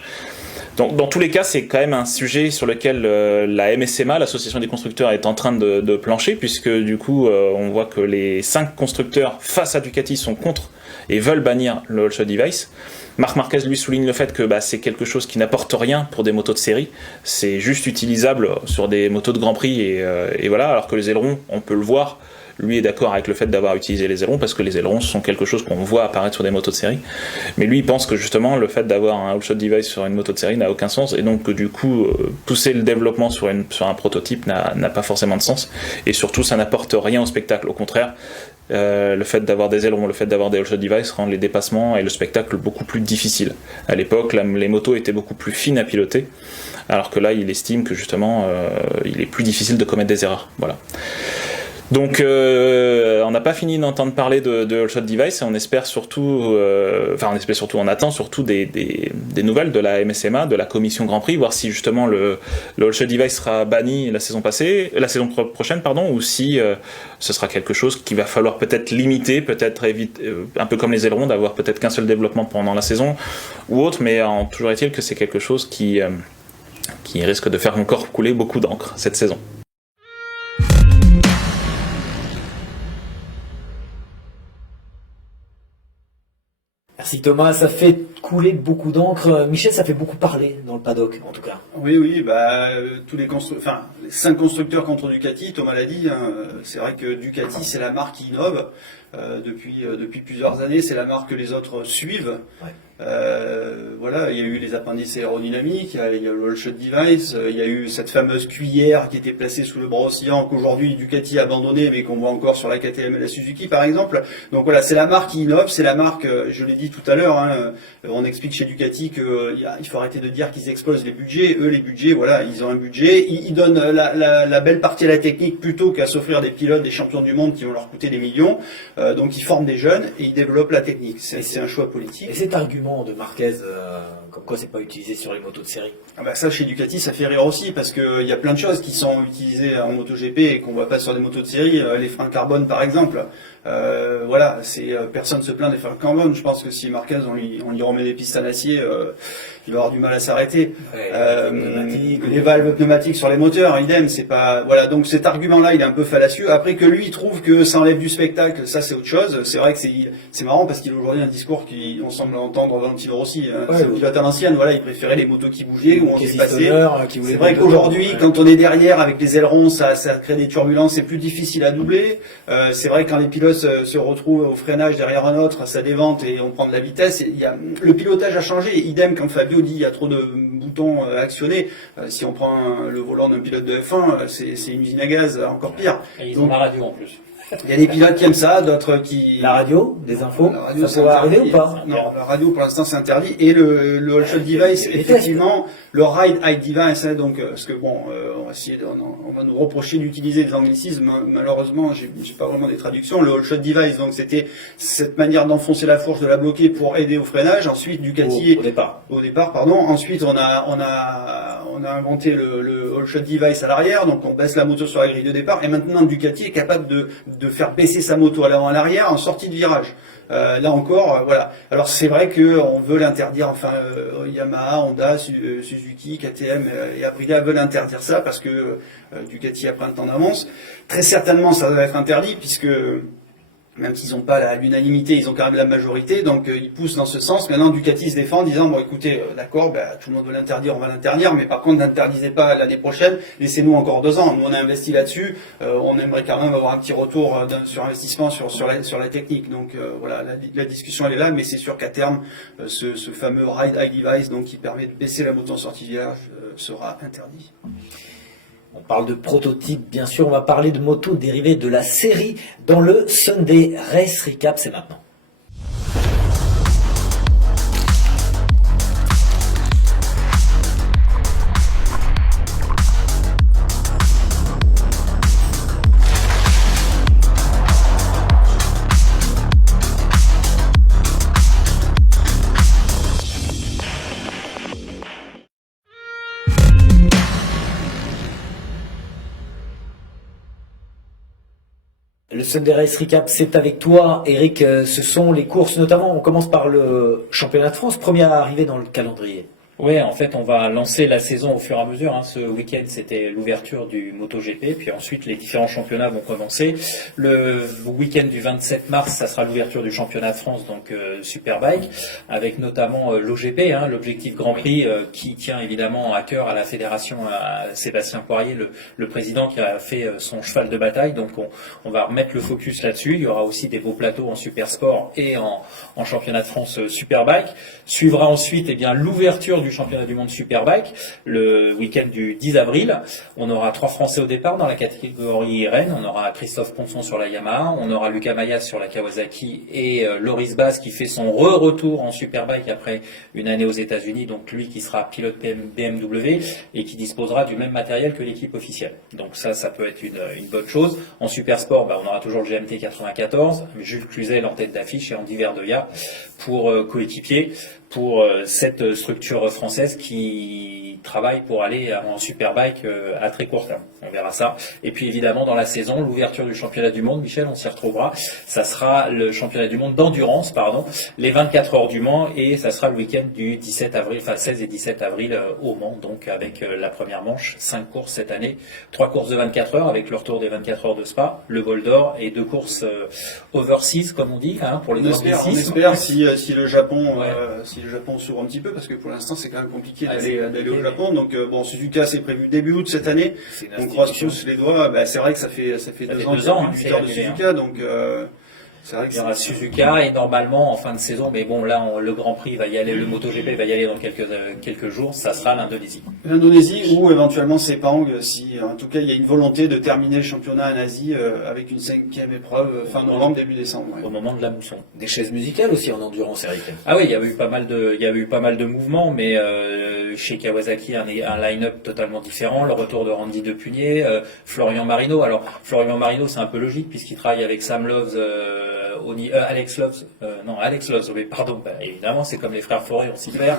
Donc dans tous les cas, c'est quand même un sujet sur lequel la MSMA, l'association des constructeurs, est en train de plancher, puisque du coup on voit que les 5 constructeurs face à Ducati sont contre et veulent bannir le All Shot Device. Marc Marquez lui souligne le fait que c'est quelque chose qui n'apporte rien pour des motos de série, c'est juste utilisable sur des motos de Grand Prix et voilà, alors que les ailerons, on peut le voir, lui est d'accord avec le fait d'avoir utilisé les ailerons parce que les ailerons sont quelque chose qu'on voit apparaître sur des motos de série, mais lui il pense que justement le fait d'avoir un All Shot Device sur une moto de série n'a aucun sens et donc que du coup pousser le développement sur un prototype n'a pas forcément de sens et surtout ça n'apporte rien au spectacle, au contraire. Le fait d'avoir des ailerons, le fait d'avoir des All Shot Device rend les dépassements et le spectacle beaucoup plus difficiles. À l'époque, les motos étaient beaucoup plus fines à piloter, alors que là, il estime que justement, il est plus difficile de commettre des erreurs. Voilà. Donc, on n'a pas fini d'entendre parler de All Shot Device et on espère surtout, on attend surtout des nouvelles de la MSMA, de la commission Grand Prix, voir si justement le All Shot Device sera banni la saison prochaine, ou si ce sera quelque chose qu'il va falloir peut-être limiter, peut-être éviter, un peu comme les ailerons, d'avoir peut-être qu'un seul développement pendant la saison ou autre, mais toujours est-il que c'est quelque chose qui risque de faire encore couler beaucoup d'encre cette saison. Merci Thomas, ça fait couler beaucoup d'encre. Michel, ça fait beaucoup parler dans le paddock, en tout cas. Oui, tous les 5 constructeurs contre Ducati, Thomas l'a dit, c'est vrai que Ducati c'est la marque qui innove. depuis plusieurs années. C'est la marque que les autres suivent. Ouais. Voilà, il y a eu les appendices aérodynamiques, il y a le Wall Shot Device, il y a eu cette fameuse cuillère qui était placée sous le bras oscillant qu'aujourd'hui Ducati a abandonné mais qu'on voit encore sur la KTM et la Suzuki par exemple. Donc voilà, c'est la marque qui innove, c'est la marque, je l'ai dit tout à l'heure, hein, on explique chez Ducati qu'il faut arrêter de dire qu'ils explosent les budgets. Eux, les budgets, voilà, ils ont un budget, ils donnent la belle partie à la technique plutôt qu'à s'offrir des pilotes, des champions du monde qui vont leur coûter des millions. Donc ils forment des jeunes et ils développent la technique. C'est un choix politique. Et cet argument de Marquez, comme quoi c'est pas utilisé sur les motos de série. Ah bah ça, chez Ducati, ça fait rire aussi, parce que il y a plein de choses qui sont utilisées en MotoGP et qu'on voit pas sur des motos de série, les freins carbone par exemple. Voilà, personne se plaint des freins carbone. Je pense que si Marquez on lui remet des pistes en acier, il va avoir du mal à s'arrêter. Les valves pneumatiques sur les moteurs, idem, c'est pas, voilà. Donc cet argument-là, il est un peu fallacieux. Après que lui, il trouve que ça enlève du spectacle, ça c'est autre chose. C'est vrai que c'est marrant parce qu'il a aujourd'hui un discours qu'on semble entendre dans le Rossi. C'est le pilote à l'ancienne, voilà, il préférait les motos qui bougeaient, où on s'est passé. C'est vrai qu'aujourd'hui, quand on est derrière avec les ailerons, ça crée des turbulences, c'est plus difficile à doubler. C'est vrai que quand les pilotes se retrouvent au freinage derrière un autre, ça dévente et on prend de la vitesse. Le pilotage a changé. Idem quand Fabio dit il y a trop de boutons actionnés. Si on prend le volant d'un pilote de F1, c'est une usine à gaz encore pire. Et ils ont la radio en plus. Il y a des pilotes qui aiment ça, d'autres qui... La radio, des infos, la radio, ça peut arriver ou pas? Non, la radio pour l'instant c'est interdit. Et le Wall Shot Device, effectivement, le Ride High Device, hein, donc parce que bon, on va nous reprocher d'utiliser des anglicismes. Malheureusement, j'ai pas vraiment des traductions. Le Wall Shot Device, donc c'était cette manière d'enfoncer la fourche, de la bloquer pour aider au freinage. Ensuite, Ducati au départ, pardon. Ensuite, on a inventé le Wall Shot Device à l'arrière, donc on baisse la moto sur la grille de départ. Et maintenant, Ducati est capable de faire baisser sa moto à l'avant à l'arrière en sortie de virage. Là encore, voilà. Alors c'est vrai que on veut l'interdire. Enfin, Yamaha, Honda, Suzuki, KTM et Aprilia veulent interdire ça parce que Ducati a pris un temps d'avance. Très certainement, ça va être interdit puisque même s'ils n'ont pas l'unanimité, ils ont quand même la majorité, donc ils poussent dans ce sens. Maintenant, Ducati se défend en disant, bon écoutez, d'accord, tout le monde veut l'interdire, on va l'interdire, mais par contre, n'interdisez pas l'année prochaine, laissez-nous encore 2 ans. Nous, on a investi là-dessus, on aimerait quand même avoir un petit retour sur investissement sur la technique. Donc voilà, la discussion elle est là, mais c'est sûr qu'à terme, ce fameux Ride High Device, donc qui permet de baisser la moto en sortie de virage, sera interdit. On parle de prototype, bien sûr, on va parler de motos dérivées de la série dans le Sunday Race Recap, c'est maintenant. Le Sunday Race Recap, c'est avec toi, Eric. Ce sont les courses, notamment, on commence par le championnat de France, première arrivée dans le calendrier. Ouais, en fait, on va lancer la saison au fur et à mesure. Hein. Ce week-end, c'était l'ouverture du MotoGP, puis ensuite les différents championnats vont commencer. Le week-end du 27 mars, ça sera l'ouverture du championnat de France, donc Superbike, avec notamment l'OGP, hein, l'Objectif Grand Prix, qui tient évidemment à cœur à la fédération, à Sébastien Poirier, le président qui a fait son cheval de bataille. Donc on va remettre le focus là-dessus. Il y aura aussi des beaux plateaux en Supersport et en championnat de France Superbike. Suivra ensuite l'ouverture du championnat du monde Superbike, le week-end du 10 avril. On aura 3 Français au départ dans la catégorie Rennes. On aura Christophe Ponson sur la Yamaha, on aura Lucas Mayas sur la Kawasaki et Loris Bas qui fait son retour en Superbike après une année aux États-Unis. Donc lui qui sera pilote BMW et qui disposera du même matériel que l'équipe officielle. Donc ça peut être une bonne chose. En Supersport, on aura toujours le GMT 94, Jules Cluzel en tête d'affiche et Andy Verdoya pour coéquipier pour cette structure française qui travaille pour aller en Superbike à très court terme. On verra ça. Et puis évidemment dans la saison, l'ouverture du championnat du monde, Michel, on s'y retrouvera. Ça sera le championnat du monde d'endurance, les 24 heures du Mans, et ça sera le week-end du 17 avril, 16 et 17 avril au Mans, donc avec la première manche, 5 courses cette année, 3 courses de 24 heures avec le retour des 24 heures de Spa, le Bol d'Or et 2 courses overseas comme on dit, hein, pour les on espère si le Japon s'ouvre un petit peu, parce que pour l'instant c'est quand même compliqué d'aller au Japon. Donc Suzuka c'est prévu début août cette année. On croise tous les doigts. C'est vrai que ça fait 2 ans du victoire de Suzuka, donc C'est vrai que Il y aura Suzuka et normalement en fin de saison, mais bon là le Grand Prix va y aller, le MotoGP va y aller dans quelques jours, ça sera l'Indonésie. L'Indonésie ou éventuellement Sepang, si en tout cas il y a une volonté de terminer le championnat en Asie avec une 5e épreuve fin novembre, début décembre. Au moment de la mousson. des chaises musicales aussi en endurance, Eric. Ah oui, il y avait eu pas mal de mouvements, mais chez Kawasaki un line-up totalement différent, le retour de Randy Depugné, Florian Marino. Alors Florian Marino c'est un peu logique puisqu'il travaille avec Sam Loves, Alex Loves, oui, pardon, évidemment c'est comme les frères Forêt, on s'y perd.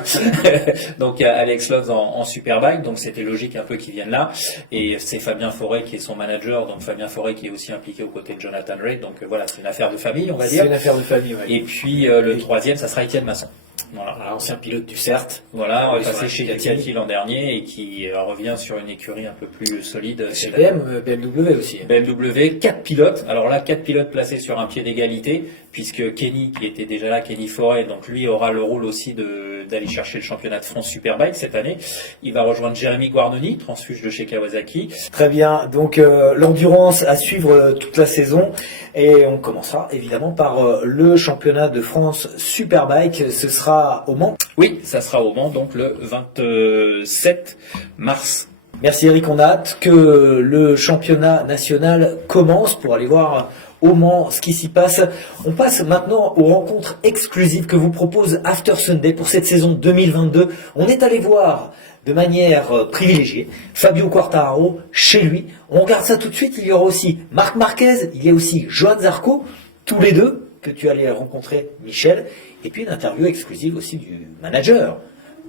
Donc Alex Loves en Superbike, donc c'était logique un peu qu'il vienne là. Et c'est Fabien Forêt qui est son manager, donc Fabien Forêt qui est aussi impliqué aux côtés de Jonathan Ray. Donc voilà, c'est une affaire de famille, on va dire. C'est une affaire de famille, ouais. Et puis le troisième, ça sera Étienne Masson. Voilà. Ancien pilote du CERT. Voilà, Oui, passé ouais, chez Ducati. Ducati l'an dernier et qui revient sur une écurie un peu plus solide. Chez C'est la BMW aussi. BMW, 4 pilotes. Alors là, 4 pilotes placés sur un pied d'égalité, puisque Kenny, qui était déjà là, Kenny Forêt, donc lui aura le rôle aussi d'aller chercher le championnat de France Superbike cette année. Il va rejoindre Jérémy Guarnoni, transfuge de chez Kawasaki. Très bien, donc l'endurance à suivre toute la saison et on commencera évidemment par le championnat de France Superbike, ce sera au Mans. Oui, ça sera au Mans, donc le 27 mars. Merci Eric, on a hâte que le championnat national commence pour aller voir au Mans ce qui s'y passe. On passe maintenant aux rencontres exclusives que vous propose After Sunday pour cette saison 2022. On est allé voir de manière privilégiée Fabio Quartararo chez lui. On regarde ça tout de suite. Il y aura aussi Marc Marquez, il y a aussi Johan Zarco, tous les deux que tu allais rencontrer, Michel, et puis une interview exclusive aussi du manager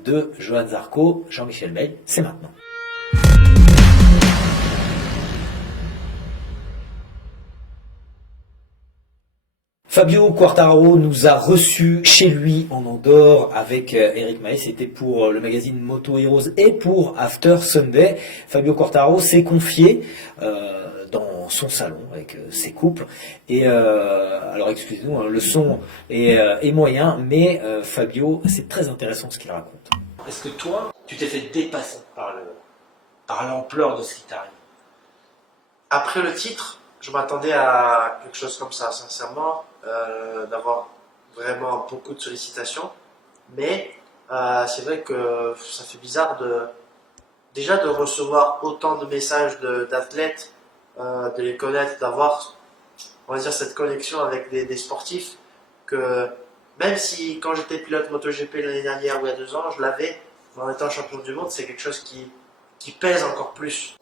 de Johan Zarco, Jean-Michel Bey. C'est maintenant. Fabio Quartararo nous a reçus chez lui en Andorre avec Eric Maé. C'était pour le magazine Moto Heroes et pour After Sunday. Fabio Quartararo s'est confié dans son salon avec ses couples. Et alors excusez-nous, le son est moyen, mais Fabio, c'est très intéressant ce qu'il raconte. Est-ce que toi, tu t'es fait dépasser par l'ampleur de ce qui t'arrive? Après le titre, je m'attendais à quelque chose comme ça, sincèrement, d'avoir vraiment beaucoup de sollicitations. Mais c'est vrai que ça fait bizarre déjà de recevoir autant de messages d'athlètes, de les connaître, d'avoir, on va dire, cette connexion avec des sportifs que même si quand j'étais pilote MotoGP l'année dernière ou il y a 2 ans, je l'avais en étant champion du monde, c'est quelque chose qui pèse encore plus.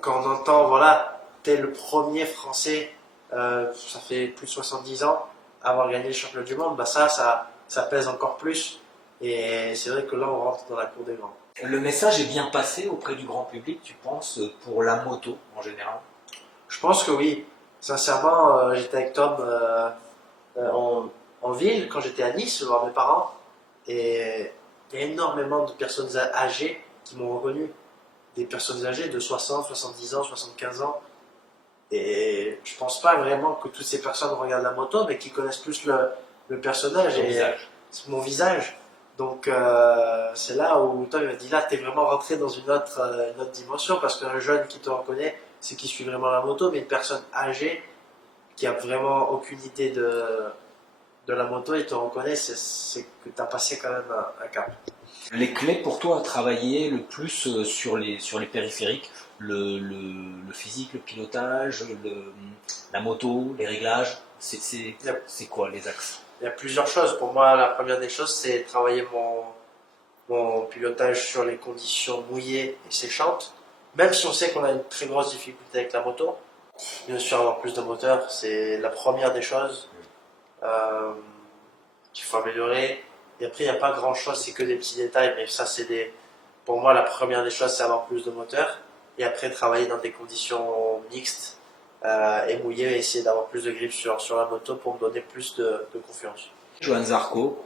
Quand on entend, voilà, t'es le premier Français, ça fait plus de 70 ans, à avoir gagné le championnat du monde, bah ça pèse encore plus. Et c'est vrai que là, on rentre dans la cour des grands. Le message est bien passé auprès du grand public, tu penses, pour la moto en général? Je pense que oui. Sincèrement, j'étais avec Tom en ville quand j'étais à Nice, voir mes parents, et il y a énormément de personnes âgées qui m'ont reconnu. Des personnes âgées de 60, 70 ans, 75 ans. Et je pense pas vraiment que toutes ces personnes regardent la moto, mais qui connaissent plus le personnage mon visage. Donc c'est là où Tom m'a dit, là t'es vraiment rentré dans une autre dimension, parce qu'un jeune qui te reconnaît, c'est qui suit vraiment la moto, mais une personne âgée qui a vraiment aucune idée de la moto et te reconnaît, c'est que tu as passé quand même un cap. Les clés pour toi à travailler le plus sur les périphériques, le physique, le pilotage, la moto, les réglages, c'est quoi les axes? Il y a plusieurs choses. Pour moi, la première des choses, c'est travailler mon pilotage sur les conditions mouillées et séchantes. Même si on sait qu'on a une très grosse difficulté avec la moto, bien sûr, avoir plus de moteur, c'est la première des choses qu'il faut améliorer. Et après, il n'y a pas grand chose, c'est que des petits détails, mais ça, pour moi, la première des choses, c'est avoir plus de moteur. Et après, travailler dans des conditions mixtes et mouillées, et essayer d'avoir plus de grip sur la moto pour me donner plus de confiance. Johan Zarco,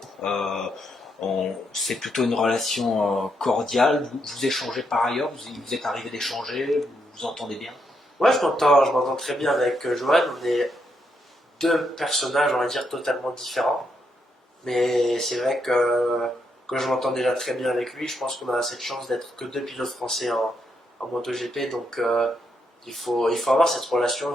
c'est plutôt une relation cordiale. Vous échangez par ailleurs, vous êtes arrivé d'échanger, vous vous entendez bien? Ouais, je m'entends très bien avec Johan. On est 2 personnages, on va dire, totalement différents. Mais c'est vrai que je m'entends déjà très bien avec lui. Je pense qu'on a cette chance d'être que 2 pilotes français en MotoGP. Donc il faut avoir cette relation.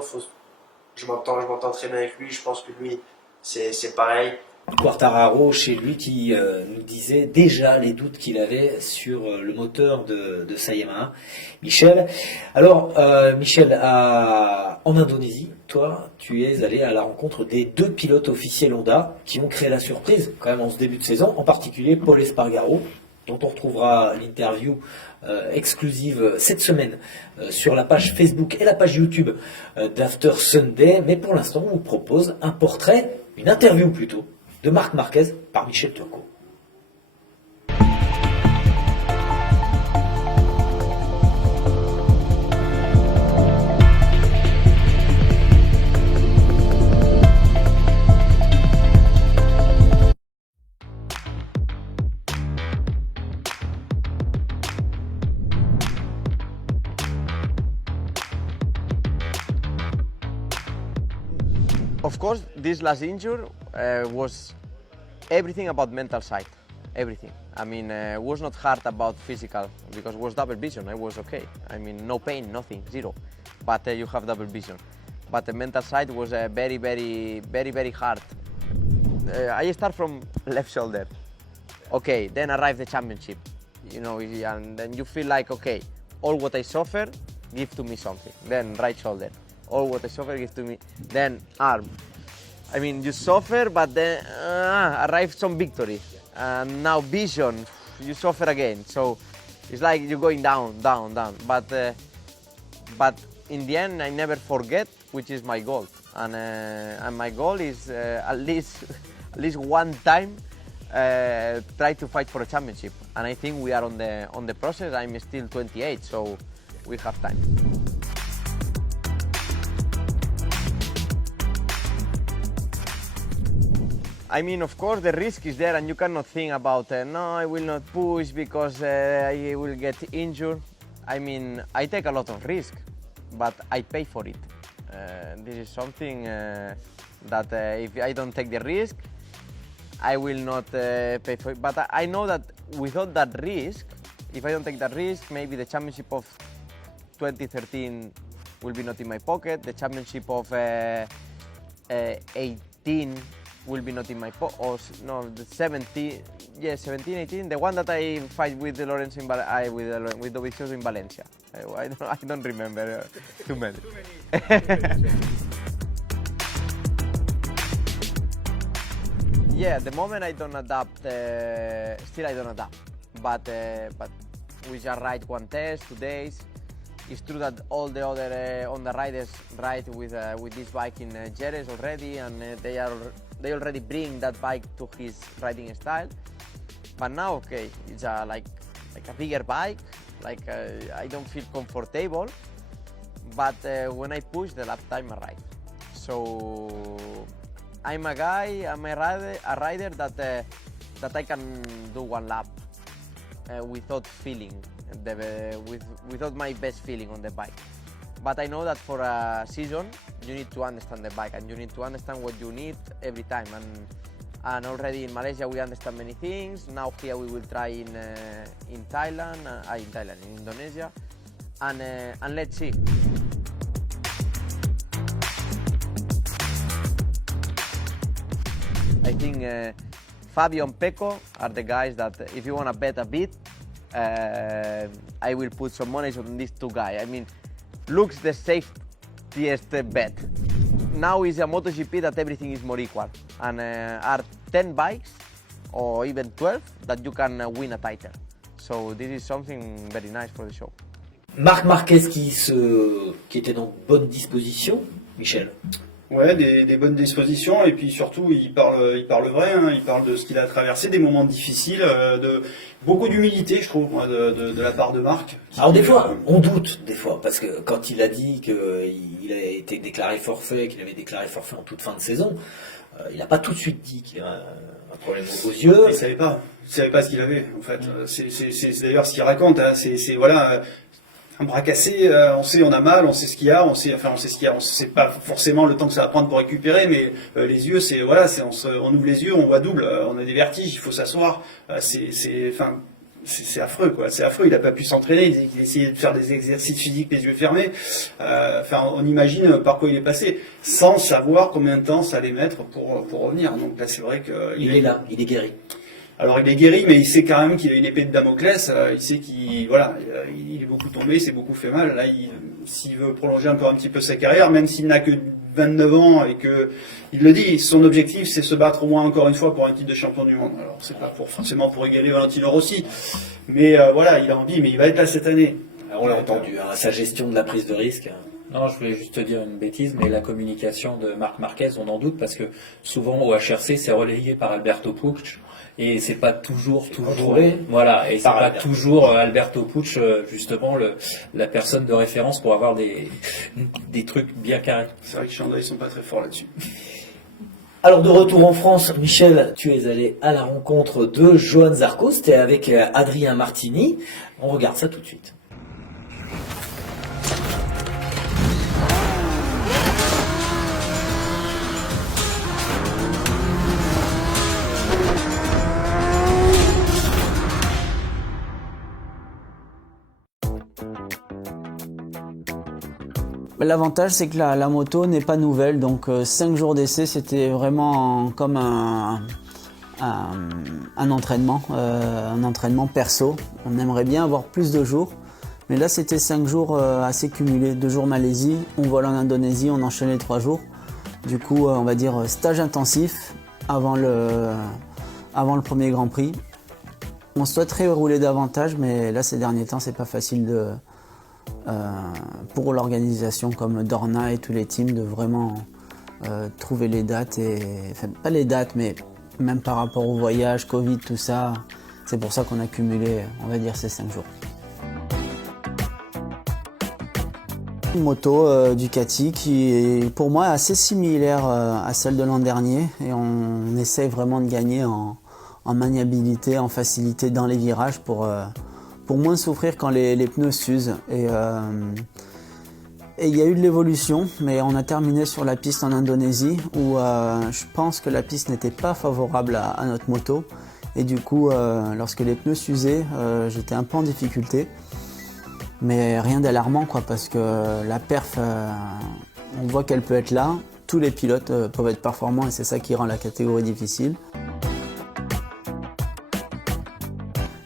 Je m'entends très bien avec lui. Je pense que lui c'est pareil. Quartararo chez lui qui nous disait déjà les doutes qu'il avait sur le moteur de sa Yamaha. Michel, alors Michel, en Indonésie, toi tu es allé à la rencontre des 2 pilotes officiels Honda qui ont créé la surprise quand même en ce début de saison, en particulier Paul Espargaro, dont on retrouvera l'interview exclusive cette semaine sur la page Facebook et la page YouTube d'After Sunday. Mais pour l'instant, on vous propose un portrait, une interview plutôt, de Marc Marquez par Michel Turcot. Of course, this last injury was everything about mental side, everything. I mean, was not hard about physical because it was double vision. I was okay. I mean, no pain, nothing, zero. But you have double vision. But the mental side was very hard. I start from left shoulder. Okay, then arrive the championship. You know, and then you feel like, okay, all what I suffer, give to me something. Then right shoulder. All what I suffer, give to me. Then arm. I mean, you suffer, but then arrive some victory. And now vision, you suffer again. So it's like you're going down. But in the end, I never forget which is my goal. And my goal is at least one time try to fight for a championship. And I think we are on the process. I'm still 28, so we have time. I mean, of course, the risk is there, and you cannot think about, no, I will not push because I will get injured. I mean, I take a lot of risk, but I pay for it. This is something that if I don't take the risk, I will not pay for it. But I know that without that risk, if I don't take that risk, maybe the championship of 2013 will be not in my pocket. The championship of 18 will be not in my pocket. Or no, the 17, 18. The one that I fight with Lorenzo with Dovizioso in Valencia. I don't remember too many. Yeah, at the moment I don't adapt. Still I don't adapt. But we just ride one test, 2 days. It's true that all the other Honda riders ride with this bike in Jerez already, and they already bring that bike to his riding style. But now, okay, it's like a bigger bike. Like I don't feel comfortable, but when I push, the lap time arrives. So I'm a rider that I can do one lap without feeling, without my best feeling on the bike. But I know that for a season, you need to understand the bike and you need to understand what you need every time. And already in Malaysia we understand many things. Now here we will try in Indonesia, and let's see. I think Fabio and Pecco are the guys that if you want to bet a bit, I will put some money on these two guys. I mean, looks the safest bet. Now is a MotoGP that everything is more equal, and are 10 bikes or even 12 that you can win a title. So this is something very nice for the show. Marc Marquez qui était dans bonne disposition, Michel. Ouais, des bonnes dispositions, et puis surtout il parle vrai, hein, il parle de ce qu'il a traversé, des moments difficiles, de beaucoup d'humilité, je trouve, de la part de Marc. Alors des fois, on doute, parce que quand il a dit qu'il a été déclaré forfait, qu'il avait déclaré forfait en toute fin de saison, il n'a pas tout de suite dit qu'il a un problème aux yeux. Il savait pas ce qu'il avait, en fait. C'est d'ailleurs ce qu'il raconte, hein. C'est voilà. Un bras cassé, on sait, on a mal, on sait ce qu'il y a, on sait ce qu'il y a, on sait pas forcément le temps que ça va prendre pour récupérer, mais les yeux, on ouvre les yeux, on voit double, on a des vertiges, il faut s'asseoir, c'est affreux, quoi. C'est affreux. Il n'a pas pu s'entraîner. Il disait qu'il essayait de faire des exercices physiques les yeux fermés. Enfin, on imagine par quoi il est passé, sans savoir combien de temps ça allait mettre pour revenir. Donc là, c'est vrai que Il est là, il est guéri. Alors il est guéri, mais il sait quand même qu'il a une épée de Damoclès. Il sait qu'il il est beaucoup tombé, il s'est beaucoup fait mal. Là, s'il veut prolonger encore un petit peu sa carrière, même s'il n'a que 29 ans et que il le dit, son objectif c'est se battre au moins encore une fois pour un titre de champion du monde. Alors c'est pas forcément pour égaler Valentino Rossi, mais voilà, il a envie, mais il va être là cette année. Alors, on l'a entendu, hein, sa gestion de la prise de risque. Non, je voulais juste te dire une bêtise, mais la communication de Marc Marquez, on en doute, parce que souvent au HRC, c'est relayé par Alberto Puig, et c'est pas toujours, contrôlé voilà, et c'est par pas Alberto. toujours Alberto Puig, justement, la personne de référence pour avoir des trucs bien carrés. C'est vrai que Chanda, ils sont pas très forts là-dessus. Alors de retour en France, Michel, tu es allé à la rencontre de Johan Zarco, c'était avec Adrien Martini. On regarde ça tout de suite. L'avantage, c'est que la moto n'est pas nouvelle, donc 5 jours d'essai, c'était vraiment comme un entraînement perso. On aimerait bien avoir plus de jours, mais là c'était 5 jours assez cumulés. 2 jours Malaisie, on vole en Indonésie, on enchaîne les 3 jours. Du coup, on va dire stage intensif avant le premier Grand Prix. On souhaiterait rouler davantage, mais là ces derniers temps, c'est pas facile pour l'organisation comme Dorna et tous les teams de vraiment trouver les dates, enfin pas les dates, mais même par rapport au voyage, Covid, tout ça, c'est pour ça qu'on a cumulé, on va dire, ces 5 jours. Une moto Ducati qui est pour moi assez similaire à celle de l'an dernier, et on essaye vraiment de gagner en maniabilité, en facilité dans les virages pour moins souffrir quand les pneus s'usent. Et il y a eu de l'évolution, mais on a terminé sur la piste en Indonésie où je pense que la piste n'était pas favorable à notre moto. Et du coup, lorsque les pneus s'usaient, j'étais un peu en difficulté. Mais rien d'alarmant, quoi, parce que la perf, on voit qu'elle peut être là. Tous les pilotes peuvent être performants et c'est ça qui rend la catégorie difficile.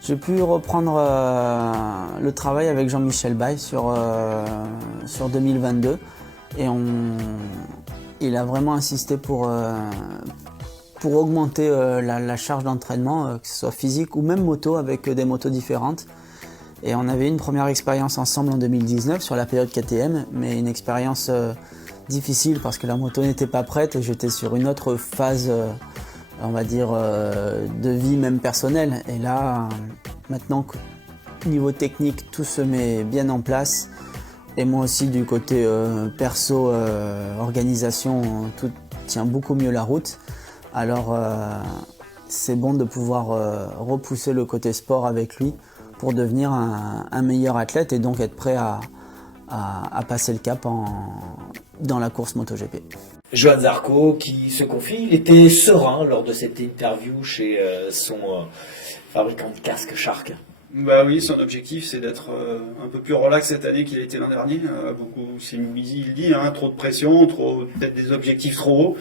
J'ai pu reprendre le travail avec Jean-Michel Baye sur 2022 et il a vraiment insisté pour augmenter la charge d'entraînement, que ce soit physique ou même moto avec des motos différentes. Et on avait une première expérience ensemble en 2019 sur la période KTM, mais une expérience difficile parce que la moto n'était pas prête et j'étais sur une autre phase on va dire, de vie même personnelle. Et là, maintenant, niveau technique, tout se met bien en place. Et moi aussi, du côté perso, organisation, tout tient beaucoup mieux la route. Alors, c'est bon de pouvoir repousser le côté sport avec lui pour devenir un meilleur athlète et donc être prêt à passer le cap dans la course MotoGP. Johan Zarco qui se confie, il était serein lors de cette interview chez son fabricant de casque Shark. Bah oui, son objectif c'est d'être un peu plus relax cette année qu'il a été l'an dernier. C'est Mouizy, il dit, trop de pression, peut-être des objectifs trop hauts.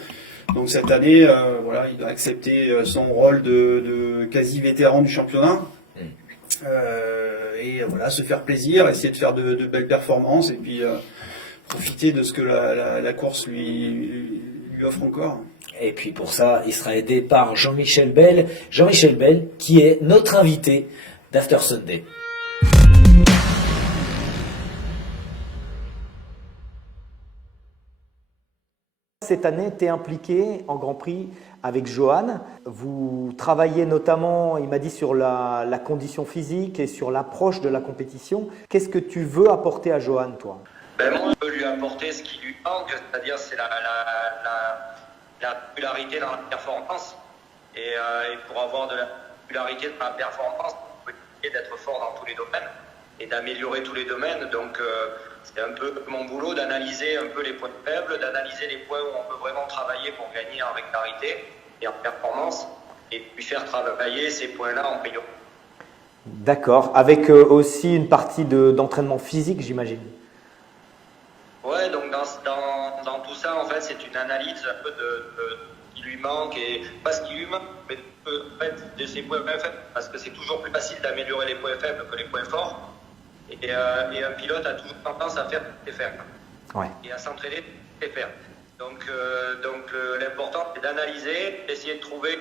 Donc cette année, voilà, il a accepté son rôle de quasi vétéran du championnat. Et voilà, se faire plaisir, essayer de faire de belles performances et puis profiter de ce que la course lui offre encore. Et puis pour ça, il sera aidé par Jean-Michel Bell. Jean-Michel Bell qui est notre invité d'After Sunday. Cette année, tu es impliqué en Grand Prix avec Johan. Vous travaillez notamment, il m'a dit, sur la condition physique et sur l'approche de la compétition. Qu'est-ce que tu veux apporter à Johan, toi ? Moi, je peux lui apporter ce qui lui manque, c'est-à-dire c'est la popularité dans la performance. Et pour avoir de la popularité dans la performance, il faut essayer d'être fort dans tous les domaines et d'améliorer tous les domaines. Donc, c'est un peu mon boulot d'analyser un peu les points faibles, d'analyser les points où on peut vraiment travailler pour gagner en régularité et en performance, et puis faire travailler ces points-là en priorité. D'accord, avec aussi une partie d'entraînement physique, j'imagine. Ouais, donc dans tout ça, en fait, c'est une analyse un peu de qui lui manque, et pas ce qui lui manque, mais en fait, de ses points faibles, parce que c'est toujours plus facile d'améliorer les points faibles que les points forts. Et un pilote a toujours tendance à faire et faire. Ouais. Et à s'entraîner et faire. Donc l'important, c'est d'analyser, d'essayer de trouver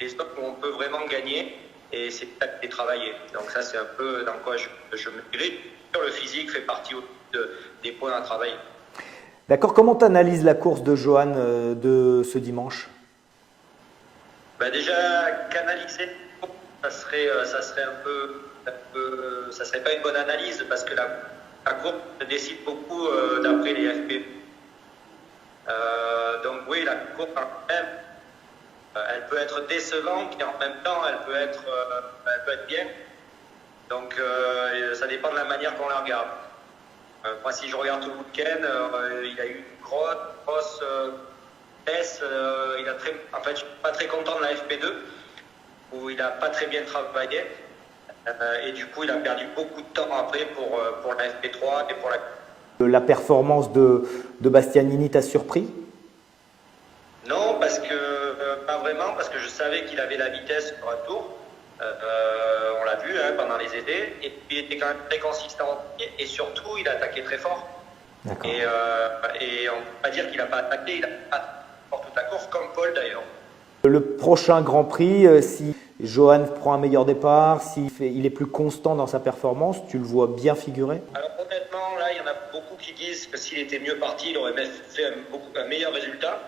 les spots où on peut vraiment gagner, et c'est de travailler. Donc ça, c'est un peu dans quoi je me dirige. Le physique fait partie des points à travailler. D'accord, comment tu analyses la course de Johan de ce dimanche? Ben déjà, canaliser, ça serait ça serait pas une bonne analyse, parce que la course décide beaucoup d'après les FP. Donc oui, la course quand même, elle peut être décevante, et en même temps elle peut être bien. Donc ça dépend de la manière qu'on la regarde. Moi, si je regarde tout le week-end, il a eu une grosse baisse. En fait, je suis pas très content de la FP2, où il n'a pas très bien travaillé. Et du coup, il a perdu beaucoup de temps après pour la FP3 et pour La performance de Bastianini t'a surpris? Non, parce que pas vraiment, parce que je savais qu'il avait la vitesse sur un tour. On l'a vu pendant les essais, et puis il était quand même très consistant, et surtout il a attaqué très fort. Et on ne peut pas dire qu'il n'a pas attaqué, il a attaqué pour toute la course, comme Paul d'ailleurs. Le prochain Grand Prix, si Johan prend un meilleur départ, il est plus constant dans sa performance, tu le vois bien figurer? Alors honnêtement, là il y en a beaucoup qui disent que s'il était mieux parti, il aurait fait un meilleur résultat.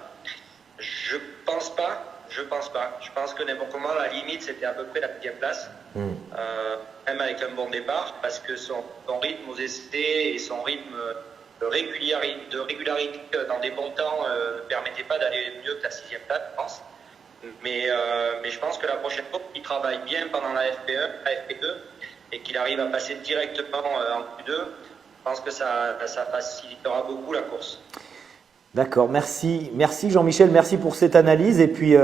Je pense pas. Je pense que n'importe comment, la limite, c'était à peu près la 10e place. Même avec un bon départ, parce que son rythme aux essais et son rythme de régularité dans des bons temps ne permettait pas d'aller mieux que la 6e place, je pense. Mais je pense que la prochaine fois, il travaille bien pendant la FP1, la FP2, et qu'il arrive à passer directement en Q2, je pense que ça facilitera beaucoup la course. D'accord, merci Jean-Michel, merci pour cette analyse, et puis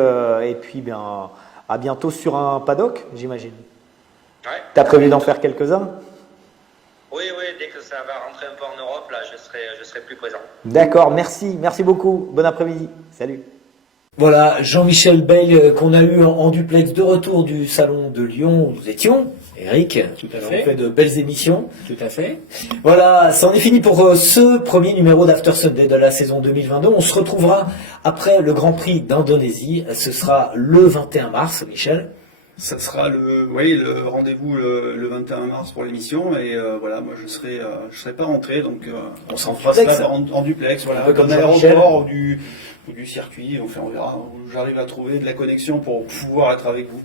bien, à bientôt sur un paddock, j'imagine. Ouais. Tu as prévu d'en faire quelques-uns? Oui, dès que ça va rentrer un peu en Europe, là, je serai plus présent. D'accord, merci beaucoup, bon après-midi, salut. Voilà, Jean-Michel Bayle qu'on a eu en duplex de retour du salon de Lyon où nous étions. Eric, tout à on fait. fait de belles émissions. Tout à fait. Voilà, c'en est fini pour ce premier numéro d'After Sunday de la saison 2022. On se retrouvera après le Grand Prix d'Indonésie. Ce sera le 21 mars, Michel. Ça sera le rendez-vous le 21 mars pour l'émission, et voilà, moi je serai pas rentré, donc on s'en fera ça en duplex, voilà, comme l'aéroport ou du circuit, on verra où j'arrive à trouver de la connexion pour pouvoir être avec vous.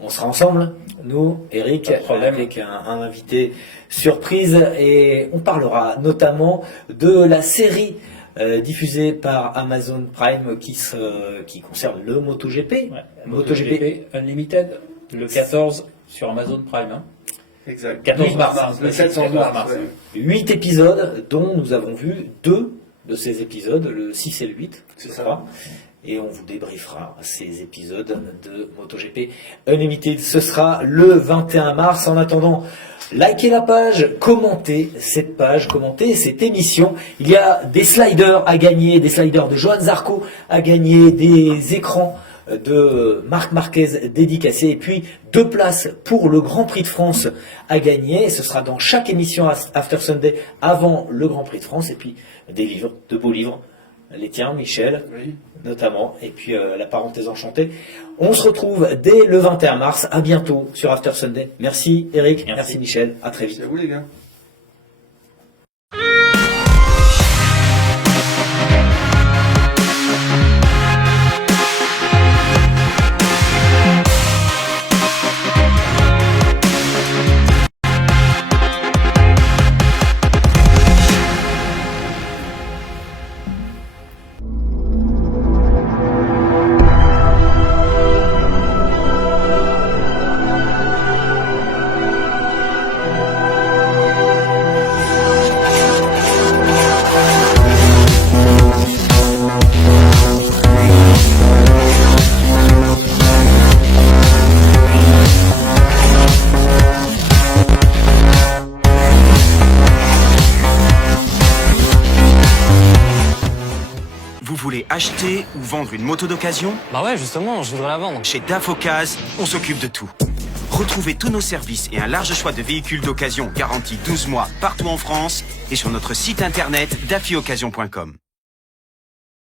On sera ensemble, nous, Eric, avec un invité surprise, et on parlera notamment de la série diffusée par Amazon Prime qui concerne le MotoGP. Ouais, MotoGP Unlimited, le 14 sur Amazon Prime. Hein. Exact. 14 mars. Le 7 mars. 8 épisodes, dont nous avons vu 2 de ces épisodes, le 6 et le 8. C'est ça. Et on vous débriefera ces épisodes de MotoGP Unlimited. Ce sera le 21 mars. En attendant, likez la page, commentez cette émission. Il y a des sliders à gagner, des sliders de Johan Zarco à gagner, des écrans de Marc Marquez dédicacés, et puis 2 places pour le Grand Prix de France à gagner. Ce sera dans chaque émission After Sunday avant le Grand Prix de France, et puis des livres, de beaux livres. Les tiens, Michel, oui, notamment, et puis la parenthèse enchantée. On se retrouve dès le 21 mars. À bientôt sur After Sunday. Merci Eric, merci Michel, à très vite. c'est à vous les gars. Acheter ou vendre une moto d'occasion? Bah ouais, justement, je voudrais la vendre. Chez DAF Occasion, on s'occupe de tout. Retrouvez tous nos services et un large choix de véhicules d'occasion garantis 12 mois partout en France et sur notre site internet dafioccasion.com.